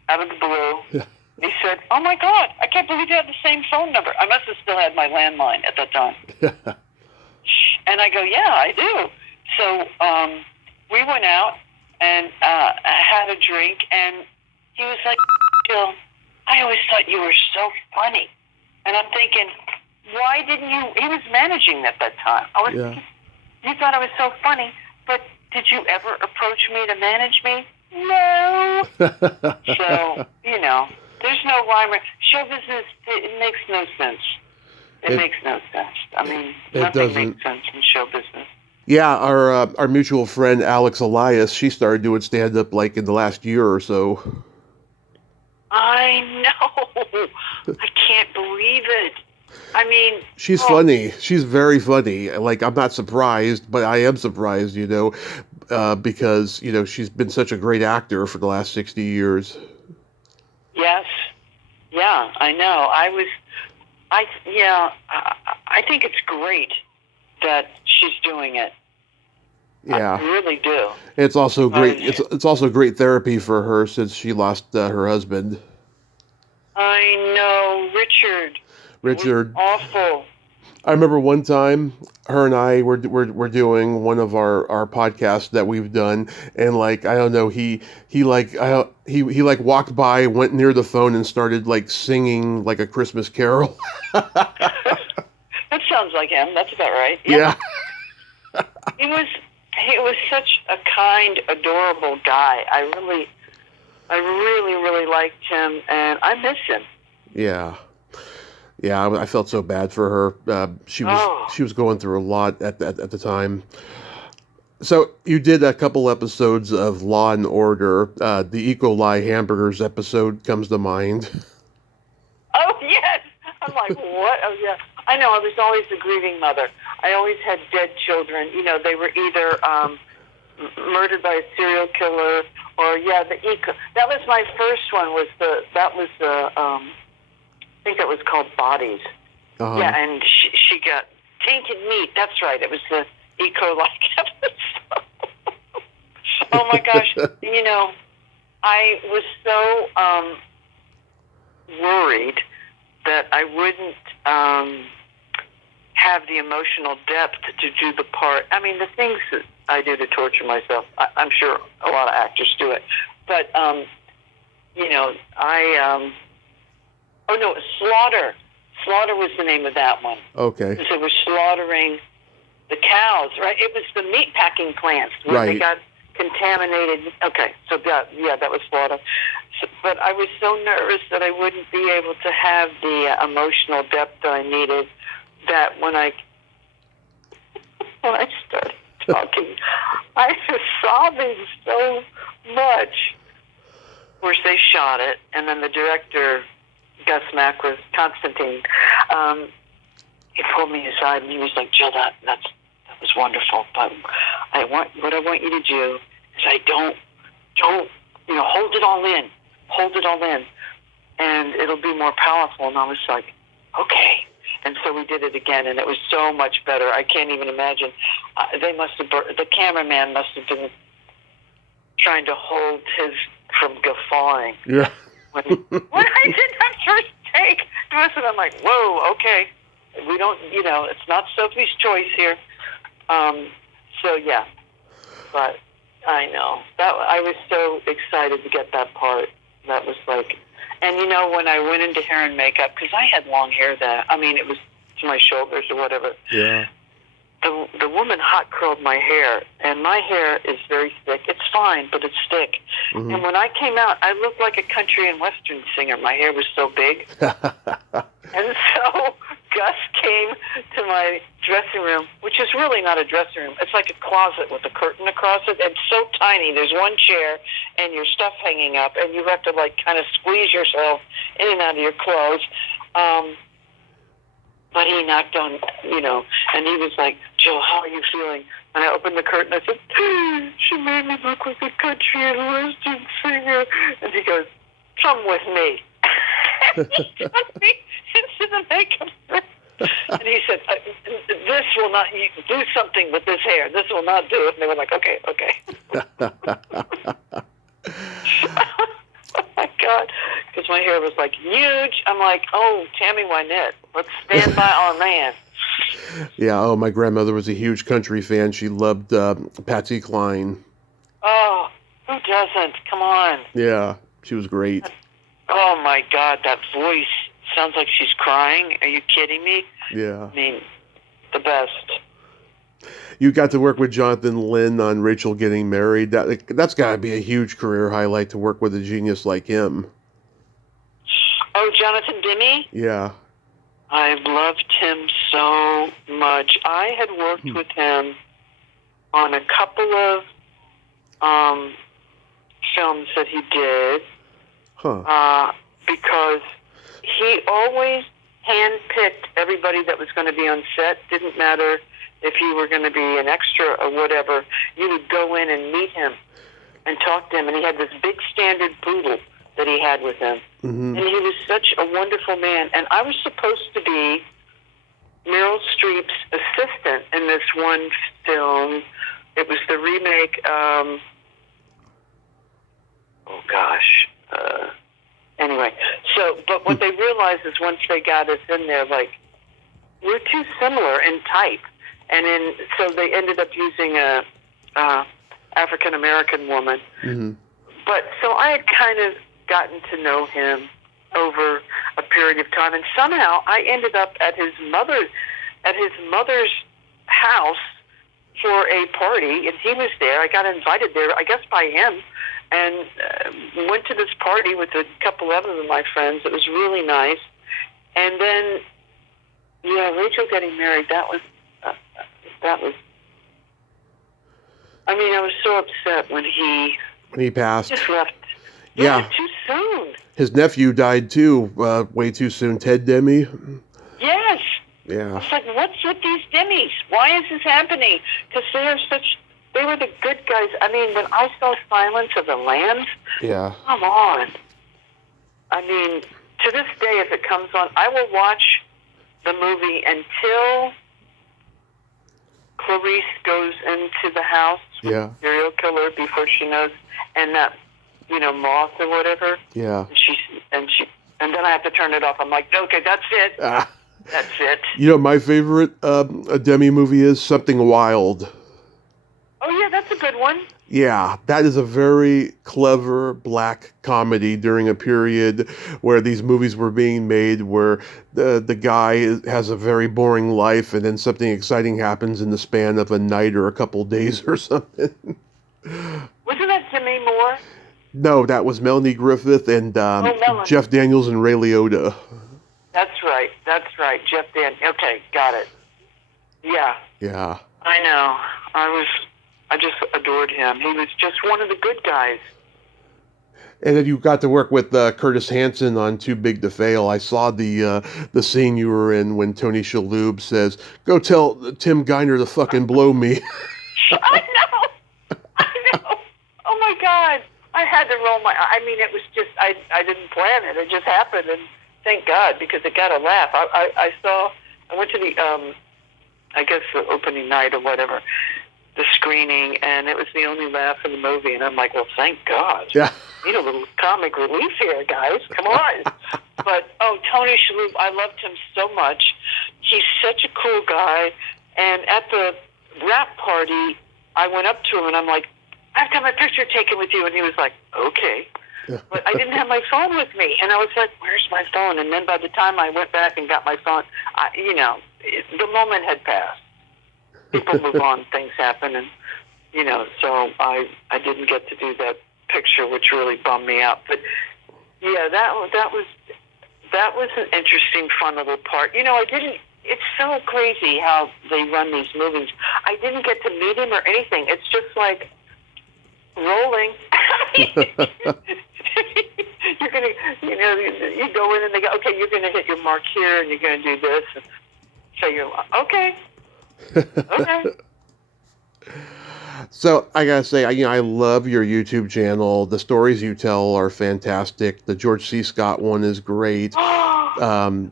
out of the blue. He said, "Oh, my God, I can't believe you have the same phone number." I must have still had my landline at that time. And I go, "Yeah, I do." So we went out and had a drink, and he was like, "Jill, I always thought you were so funny." And I'm thinking, why didn't you? He was managing at that time. I was thinking, you thought I was so funny, but did you ever approach me to manage me? No. So, there's no rhyme. Show business, it makes no sense. It makes no sense. I mean, nothing makes sense in show business. Yeah, our mutual friend Alex Elias, she started doing stand-up like in the last year or so. I know. I can't believe it. I mean... She's funny. She's very funny. Like, I'm not surprised, but I am surprised, because, she's been such a great actor for the last 60 years. Yes. Yeah, I know. I think it's great that she's doing it. Yeah. I really do. It's also great. It's also great therapy for her since she lost her husband. I know, Richard. It was awful. I remember one time her and I were doing one of our podcasts that we've done, and like I don't know, he walked by, went near the phone, and started like singing like a Christmas carol. That sounds like him. That's about right. Yeah. He was such a kind, adorable guy. I really, really liked him, and I miss him. Yeah. Yeah, I felt so bad for her. She was going through a lot at the time. So you did a couple episodes of Law and Order. The E. coli hamburgers episode comes to mind. Oh yes, I'm like, what? Oh yeah, I know. I was always a grieving mother. I always had dead children. They were either murdered by a serial killer or the E. That was my first one. I think that was called Bodies. Uh-huh. Yeah, and she got tainted meat. That's right. It was the E. coli episode. Oh my gosh. I was so worried that I wouldn't have the emotional depth to do the part. I mean, the things that I do to torture myself, I'm sure a lot of actors do it. But, Slaughter. Slaughter was the name of that one. Okay. So we're slaughtering the cows, right? It was the meat packing plants where they got contaminated. Okay, so that was Slaughter. But I was so nervous that I wouldn't be able to have the emotional depth that I needed, that when I started talking, I was sobbing so much. Of course, they shot it, and then the director, Gus Macris, Constantine, he pulled me aside and he was like, "Jill, that was wonderful, but what I want you to do is don't hold it all in, and it'll be more powerful." And I was like, "Okay." And so we did it again, and it was so much better. I can't even imagine. The cameraman must have been trying to hold his from guffawing. Yeah. When I did that first take, I'm like, whoa, okay. We don't, it's not Sophie's choice here. But I know. I was so excited to get that part. that was like, and you know, when I went into hair and makeup, because I had long hair then, I mean, it was to my shoulders or whatever. Yeah. The woman hot curled my hair, and my hair is very thick. It's fine, but it's thick. Mm-hmm. And when I came out, I looked like a country and western singer. My hair was so big. And so Gus came to my dressing room, which is really not a dressing room. It's like a closet with a curtain across it. It's so tiny. There's one chair and your stuff hanging up, and you have to like kind of squeeze yourself in and out of your clothes. But he knocked on, you know, and he was like, Jill, how are you feeling? And I opened the curtain. I said, she made me look like a country and western singer. And he goes, come with me. And he took me into the makeup room. And he said, this will not, you do something with this hair. This will not do it. And they were like, okay. Oh, my God. Because my hair was, like, huge. I'm like, oh, Tammy Wynette, let's stand by our man. Yeah, oh, my grandmother was a huge country fan. She loved Patsy Cline. Oh, who doesn't? Come on. Yeah, she was great. Oh, my God, that voice sounds like she's crying. Are you kidding me? Yeah. I mean, the best. You got to work with Jonathan Lynn on Rachel Getting Married. That's got to be a huge career highlight to work with a genius like him. Oh, Jonathan Demme? Yeah. I loved him so much. I had worked with him on a couple of films that he did. Because he always handpicked everybody that was going to be on set. Didn't matter if you were going to be an extra or whatever. You would go in and meet him and talk to him. And he had this big standard poodle that he had with him. Mm-hmm. And he was such a wonderful man. And I was supposed to be Meryl Streep's assistant in this one film. It was the remake. Anyway, so, but what they realized is once they got us in there, like, we're too similar in type. And so they ended up using a African-American woman. Mm-hmm. But so I had kind of gotten to know him over a period of time. And somehow I ended up at his mother's house for a party, and he was there. I got invited there, I guess by him, and went to this party with a couple of other of my friends. It was really nice. And then, Rachel Getting Married, that was, I mean, I was so upset when he passed. Just left. Yeah. Too soon. His nephew died too, way too soon. Ted Demme. Yes. Yeah. It's like, what's with these Demmes? Why is this happening? Because they were the good guys. I mean, when I saw Silence of the Lambs, yeah. Come on. I mean, to this day, if it comes on, I will watch the movie until Clarice goes into the house with the serial killer before she knows, and that, moth or whatever. Yeah. And then I have to turn it off. I'm like, okay, that's it. That's it. My favorite Demme movie is Something Wild. Oh, yeah, that's a good one. Yeah, that is a very clever black comedy during a period where these movies were being made where the guy has a very boring life and then something exciting happens in the span of a night or a couple days or something. Wasn't that Demi Moore? No, that was Melanie Griffith and Jeff Daniels and Ray Liotta. That's right. Jeff Daniels. Okay, got it. Yeah. Yeah. I know. I just adored him. He was just one of the good guys. And then you got to work with Curtis Hanson on Too Big to Fail. I saw the scene you were in when Tony Shalhoub says, "Go tell Tim Geithner to fucking blow me." I know. Oh my God. I had to roll I mean, it was just, I didn't plan it. It just happened, and thank God, because it got a laugh. I went to the, I guess the opening night or whatever, the screening, and it was the only laugh in the movie, and I'm like, well, thank God. Yeah. Need a little comic relief here, guys. Come on. But, Tony Shalhoub, I loved him so much. He's such a cool guy, and at the rap party, I went up to him, and I'm like, I've got my picture taken with you, and he was like, okay. But I didn't have my phone with me, and I was like, "Where's my phone?" And then by the time I went back and got my phone, the moment had passed. People move on, things happen, and so I didn't get to do that picture, which really bummed me out. But yeah, that was an interesting, fun little part. I didn't. It's so crazy how they run these movies. I didn't get to meet him or anything. It's just like rolling. You're gonna, you go in and they go, okay, you're gonna hit your mark here, and you're gonna do this. And so you're like, okay. So I gotta say, I love your YouTube channel. The stories you tell are fantastic. The George C. Scott one is great. I'm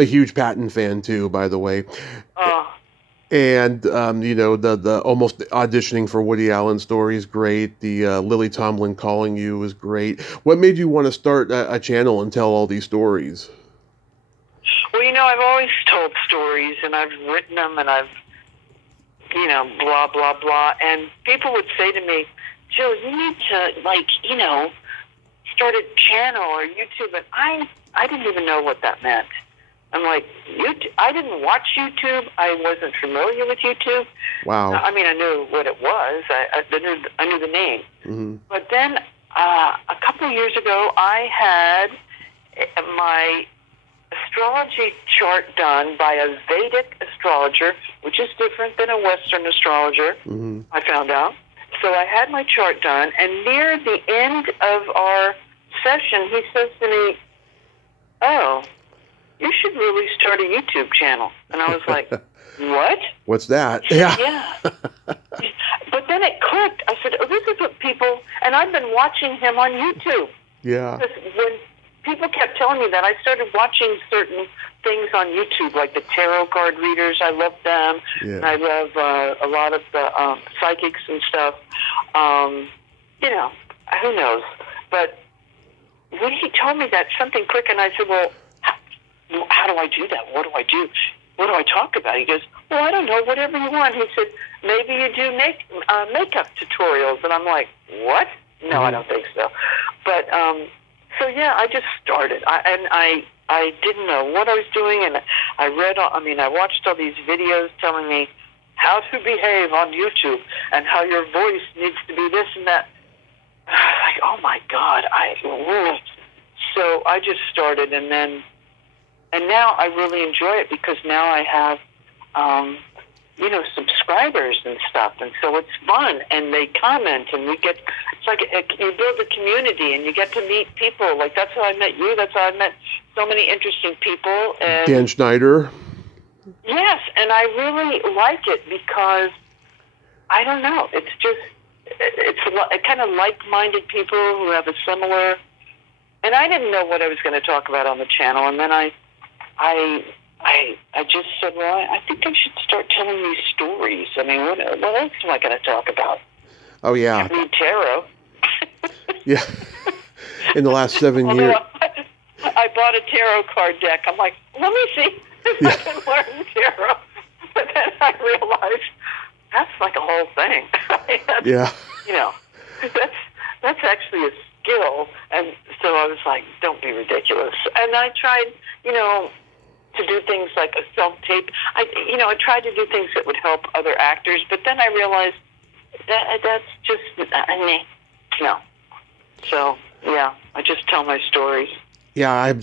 a huge Patton fan too, by the way. And the almost auditioning for Woody Allen story is great. The Lily Tomlin calling you is great. What made you want to start a channel and tell all these stories? Well, I've always told stories, and I've written them, and I've blah blah blah. And people would say to me, "Jill, you need to start a channel or YouTube." And I didn't even know what that meant. I'm like, YouTube? I didn't watch YouTube. I wasn't familiar with YouTube. Wow. I mean, I knew what it was. I knew the name. Mm-hmm. But then a couple of years ago, I had my astrology chart done by a Vedic astrologer, which is different than a Western astrologer, I found out. So I had my chart done, and near the end of our session, he says to me, "Oh, you should really start a YouTube channel." And I was like, "What? What's that?" Yeah. But then it clicked. I said, "Oh, this is what people..." And I've been watching him on YouTube. Yeah. Because when people kept telling me that, I started watching certain things on YouTube, like the tarot card readers. I love them. Yeah. And I love a lot of the psychics and stuff. Who knows? But when he told me that, something clicked, and I said, "Well, how do I do that? What do I do? What do I talk about?" He goes, "Well, I don't know, whatever you want." He said, "Maybe you do makeup tutorials." And I'm like, "What? No, I don't think so." But so yeah, I just started. I didn't know what I was doing, and I watched all these videos telling me how to behave on YouTube and how your voice needs to be this and that. Like, oh my God, so I just started, and now I really enjoy it because now I have, subscribers and stuff, and so it's fun, and they comment, and it's like you build a community, and you get to meet people. Like, that's how I met you. That's how I met so many interesting people. And Dan Schneider. Yes, and I really like it because, I don't know, it's kind of like-minded people who have a similar, and I didn't know what I was going to talk about on the channel, and then I just said, well, I think I should start telling these stories. I mean, what else am I going to talk about? Oh, yeah. I need tarot. Yeah. In the last 7 years. I bought a tarot card deck. I'm like, let me see if I can learn tarot. But then I realized that's like a whole thing. Yeah. That's actually a skill. And so I was like, don't be ridiculous. And I tried, to do things like a self-tape. I tried to do things that would help other actors, but then I realized that's just, no. So, yeah, I just tell my stories. Yeah, in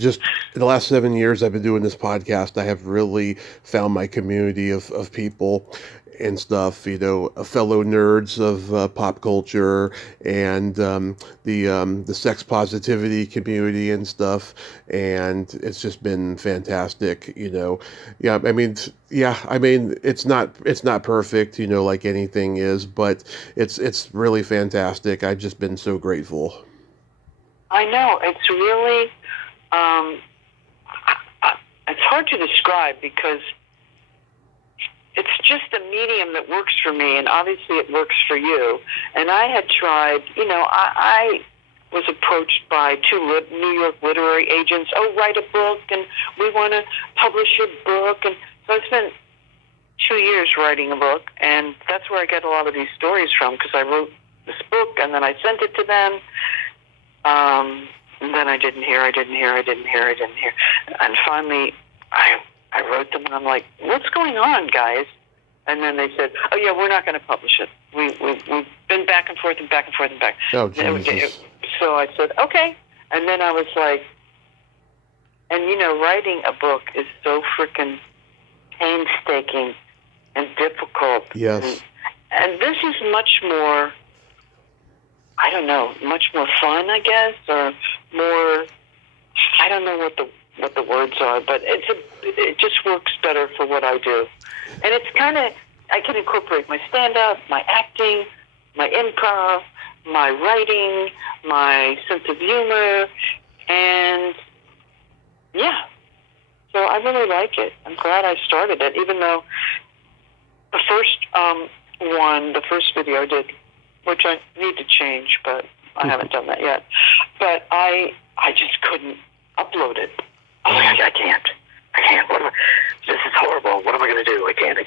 the last 7 years I've been doing this podcast, I have really found my community of people and stuff, fellow nerds of pop culture and the sex positivity community and stuff, and it's just been fantastic. Yeah, I mean, it's not perfect, like anything is, but it's really fantastic. I've just been so grateful. I know, it's really it's hard to describe because it's just a medium that works for me, and obviously it works for you. And I had tried, I was approached by 2 New York literary agents. "Oh, write a book, and we want to publish your book." And so I spent 2 years writing a book, and that's where I get a lot of these stories from, because I wrote this book, and then I sent it to them. And then I didn't hear. And finally, I wrote them, and I'm like, what's going on, guys? And then they said, oh, yeah, we're not going to publish it. We've been back and forth. Oh, Jesus. So I said, okay. And then I was like, and, writing a book is so freaking painstaking and difficult. Yes. And this is much more, I don't know, much more fun, I guess, or more, I don't know what the words are, but it just works better for what I do. And it's kind of, I can incorporate my stand-up, my acting, my improv, my writing, my sense of humor, and yeah. So I really like it. I'm glad I started it, even though the first the first video I did, which I need to change, but I haven't done that yet. But I just couldn't upload it. Oh, I can't. This is horrible. What am I going to do? I can't.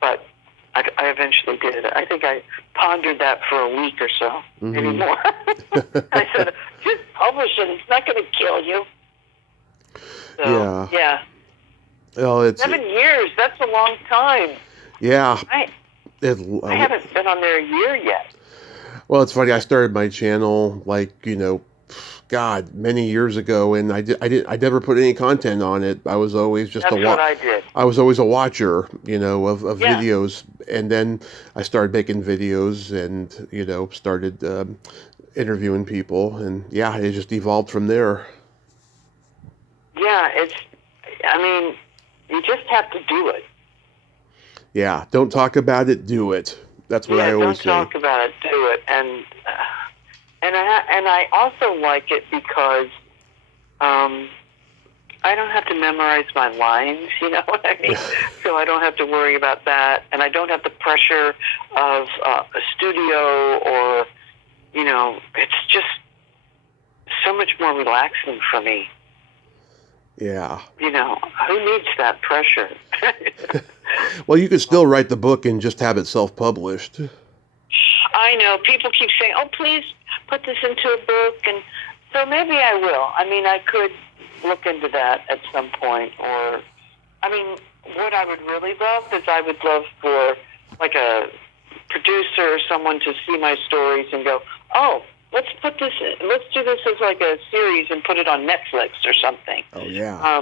But I eventually did it. I think I pondered that for a week or so, maybe more. I said, just publish it. It's not going to kill you. So, yeah. Well, 7 years. That's a long time. Yeah. I haven't been on there a year yet. Well, it's funny. I started my channel many years ago, and I never put any content on it. I was always just what I did. I was always a watcher, of videos, and then I started making videos, and started interviewing people, and it just evolved from there. Yeah, you just have to do it. Yeah, don't talk about it, do it. That's what I always say. Don't talk about it, do it. And I also like it because I don't have to memorize my lines, you know what I mean? So I don't have to worry about that, and I don't have the pressure of a studio or, it's just so much more relaxing for me. Yeah. Who needs that pressure? Well, you could still write the book and just have it self-published. I know. People keep saying, oh, please put this into a book. And so maybe I will. I could look into that at some point. Or, what I would really love is I would love for, like, a producer or someone to see my stories and go, oh, let's do this as like a series and put it on Netflix or something. Oh, yeah.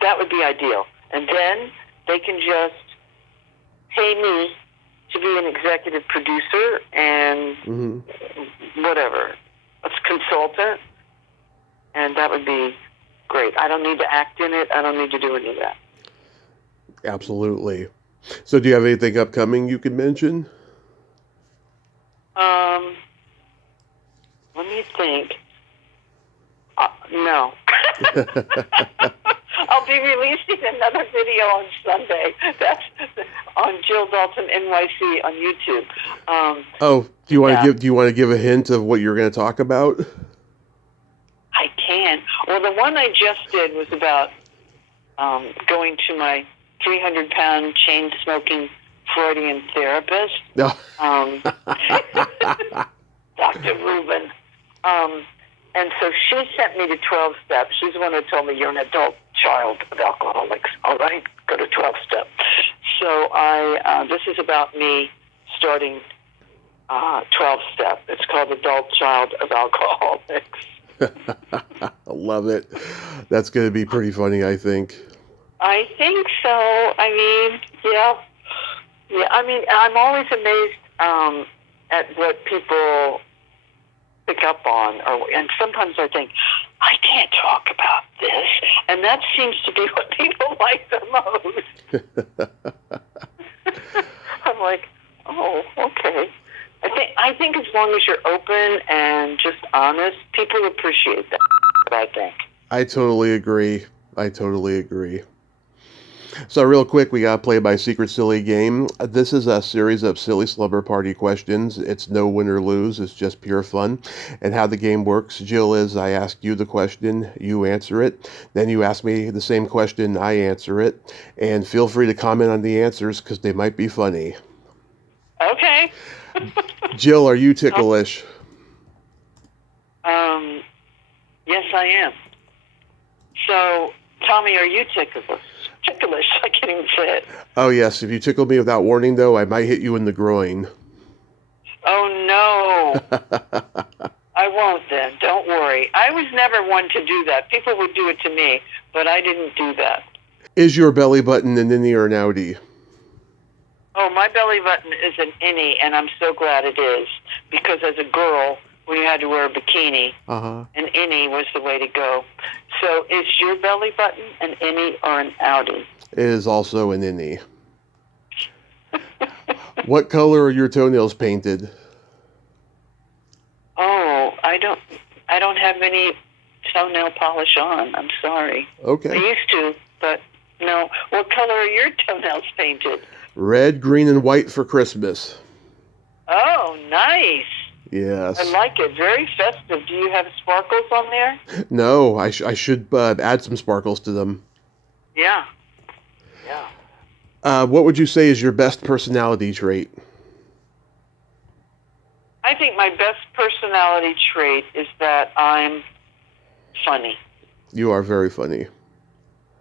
That would be ideal. And then they can just pay me to be an executive producer and whatever, a consultant, and that would be great. I don't need to act in it. I don't need to do any of that. Absolutely. So do you have anything upcoming you could mention? Let me think. No. I'll be releasing another video on Sunday. That's on Jill Dalton NYC on YouTube. Do you want to give a hint of what you're going to talk about? I can. Well, the one I just did was about going to my 300-pound chain-smoking Freudian therapist, Dr. Rubin. And so she sent me to 12 steps. She's the one who told me, you're an adult child of alcoholics. All right, go to 12 step. So this is about me starting 12 step. It's called Adult Child of Alcoholics. I love it. That's going to be pretty funny, I think. I think so. Yeah. I'm always amazed at what people pick up on, and sometimes I think, I can't talk about this, and that seems to be what people like the most. I'm like, oh, okay. I think as long as you're open and just honest, people appreciate that, I think. I totally agree. So real quick, we got to play my secret silly game. This is a series of silly slumber party questions. It's no win or lose. It's just pure fun. And how the game works, Jill, is I ask you the question, you answer it. Then you ask me the same question, I answer it. And feel free to comment on the answers because they might be funny. Okay. Jill, are you ticklish? I am. So, Tommy, are you ticklish? Ticklish, I can't even say it. Oh, yes. If you tickle me without warning, though, I might hit you in the groin. Oh, no. I won't then. Don't worry. I was never one to do that. People would do it to me, but I didn't do that. Is your belly button an innie or an outie? Oh, my belly button is an innie, and I'm so glad it is. Because as a girl, when you had to wear a bikini, an innie was the way to go. So is your belly button an innie or an outie? It is also an innie. What color are your toenails painted? Oh, I don't have any toenail polish on. I'm sorry. Okay. I used to, but no. What color are your toenails painted? Red, green, and white for Christmas. Oh, nice. Yes. I like it. Very festive. Do you have sparkles on there? No, I should add some sparkles to them. Yeah. What would you say is your best personality trait? I think my best personality trait is that I'm funny. You are very funny.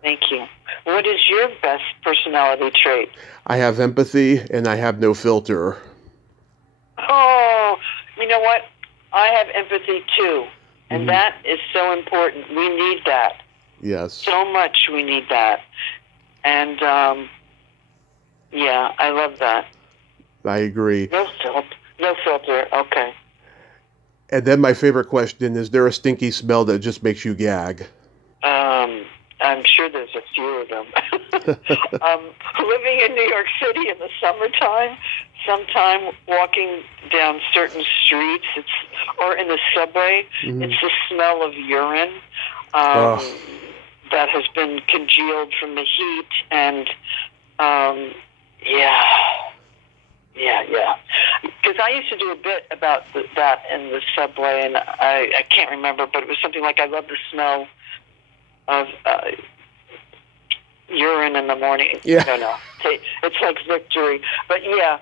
Thank you. What is your best personality trait? I have empathy and I have no filter. Oh, you know what? I have empathy too. And that is so important. We need that. Yes. So much we need that. And, yeah, I love that. I agree. No filter. Okay. And then my favorite question, is there a stinky smell that just makes you gag? I'm sure there's a few of them. Living in New York City in the summertime, sometime walking down certain streets, or in the subway, it's the smell of urine that has been congealed from the heat, and yeah. Because I used to do a bit about that in the subway, and I can't remember, but it was something like, I love the smell of urine in the morning. Yeah. I don't know. It's like victory. But yeah,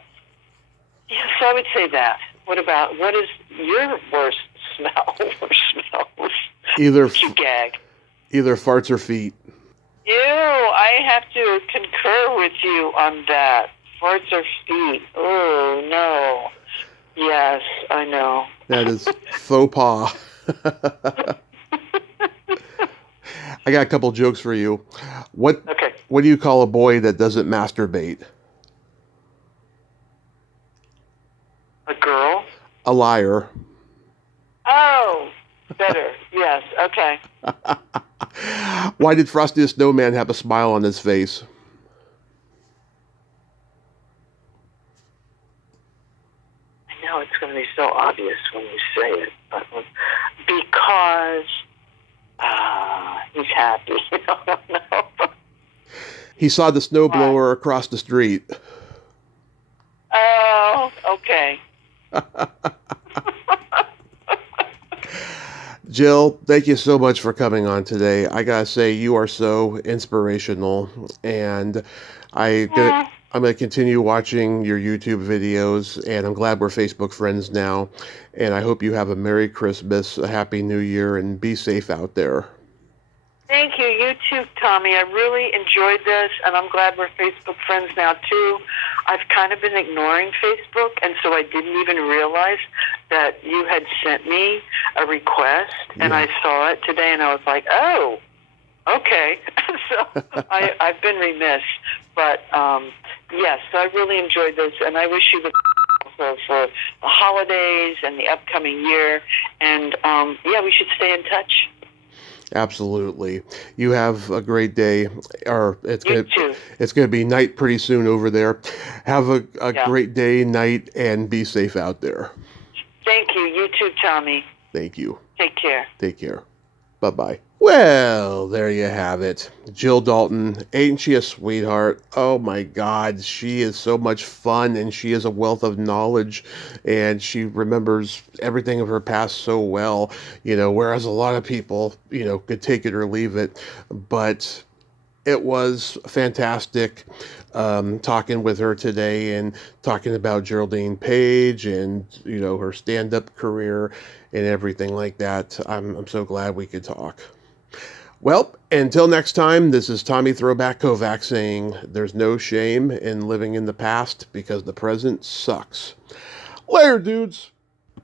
so I would say that. What is your worst smell or smells? Either you gag. Either farts or feet. Ew, I have to concur with you on that. Farts or feet. Oh, no. Yes, I know. That is faux pas. I got a couple jokes for you. What do you call a boy that doesn't masturbate? A girl? A liar. Oh, better. Yes, okay. Why did Frosty the Snowman have a smile on his face? I know it's going to be so obvious when you say it, but because he's happy. I don't know. He saw the snowblower across the street. Oh, okay. Jill, thank you so much for coming on today. I gotta say, you are so inspirational, and I'm gonna continue watching your YouTube videos, and I'm glad we're Facebook friends now. And I hope you have a Merry Christmas, a Happy New Year, and be safe out there. Thank you. You too, Tommy. I really enjoyed this, and I'm glad we're Facebook friends now, too. I've kind of been ignoring Facebook, and so I didn't even realize that you had sent me a request, and I saw it today, and I was like, oh, okay. So I've been remiss. But, yes, I really enjoyed this, and I wish you the for the holidays and the upcoming year. And, yeah, we should stay in touch. Absolutely. You have a great day. Or it's gonna be night pretty soon over there. Have a great day, night, and be safe out there. Thank you. You too, Tommy. Thank you. Take care. Take care. Bye-bye. Well, there you have it. Jill Dalton, ain't she a sweetheart? Oh my God, she is so much fun, and she is a wealth of knowledge, and she remembers everything of her past so well, whereas a lot of people, could take it or leave it. But it was fantastic talking with her today and talking about Geraldine Page and, her stand-up career. and everything like that. I'm so glad we could talk. Well, until next time, this is Tommy Throwback Kovac saying there's no shame in living in the past because the present sucks. Later, dudes.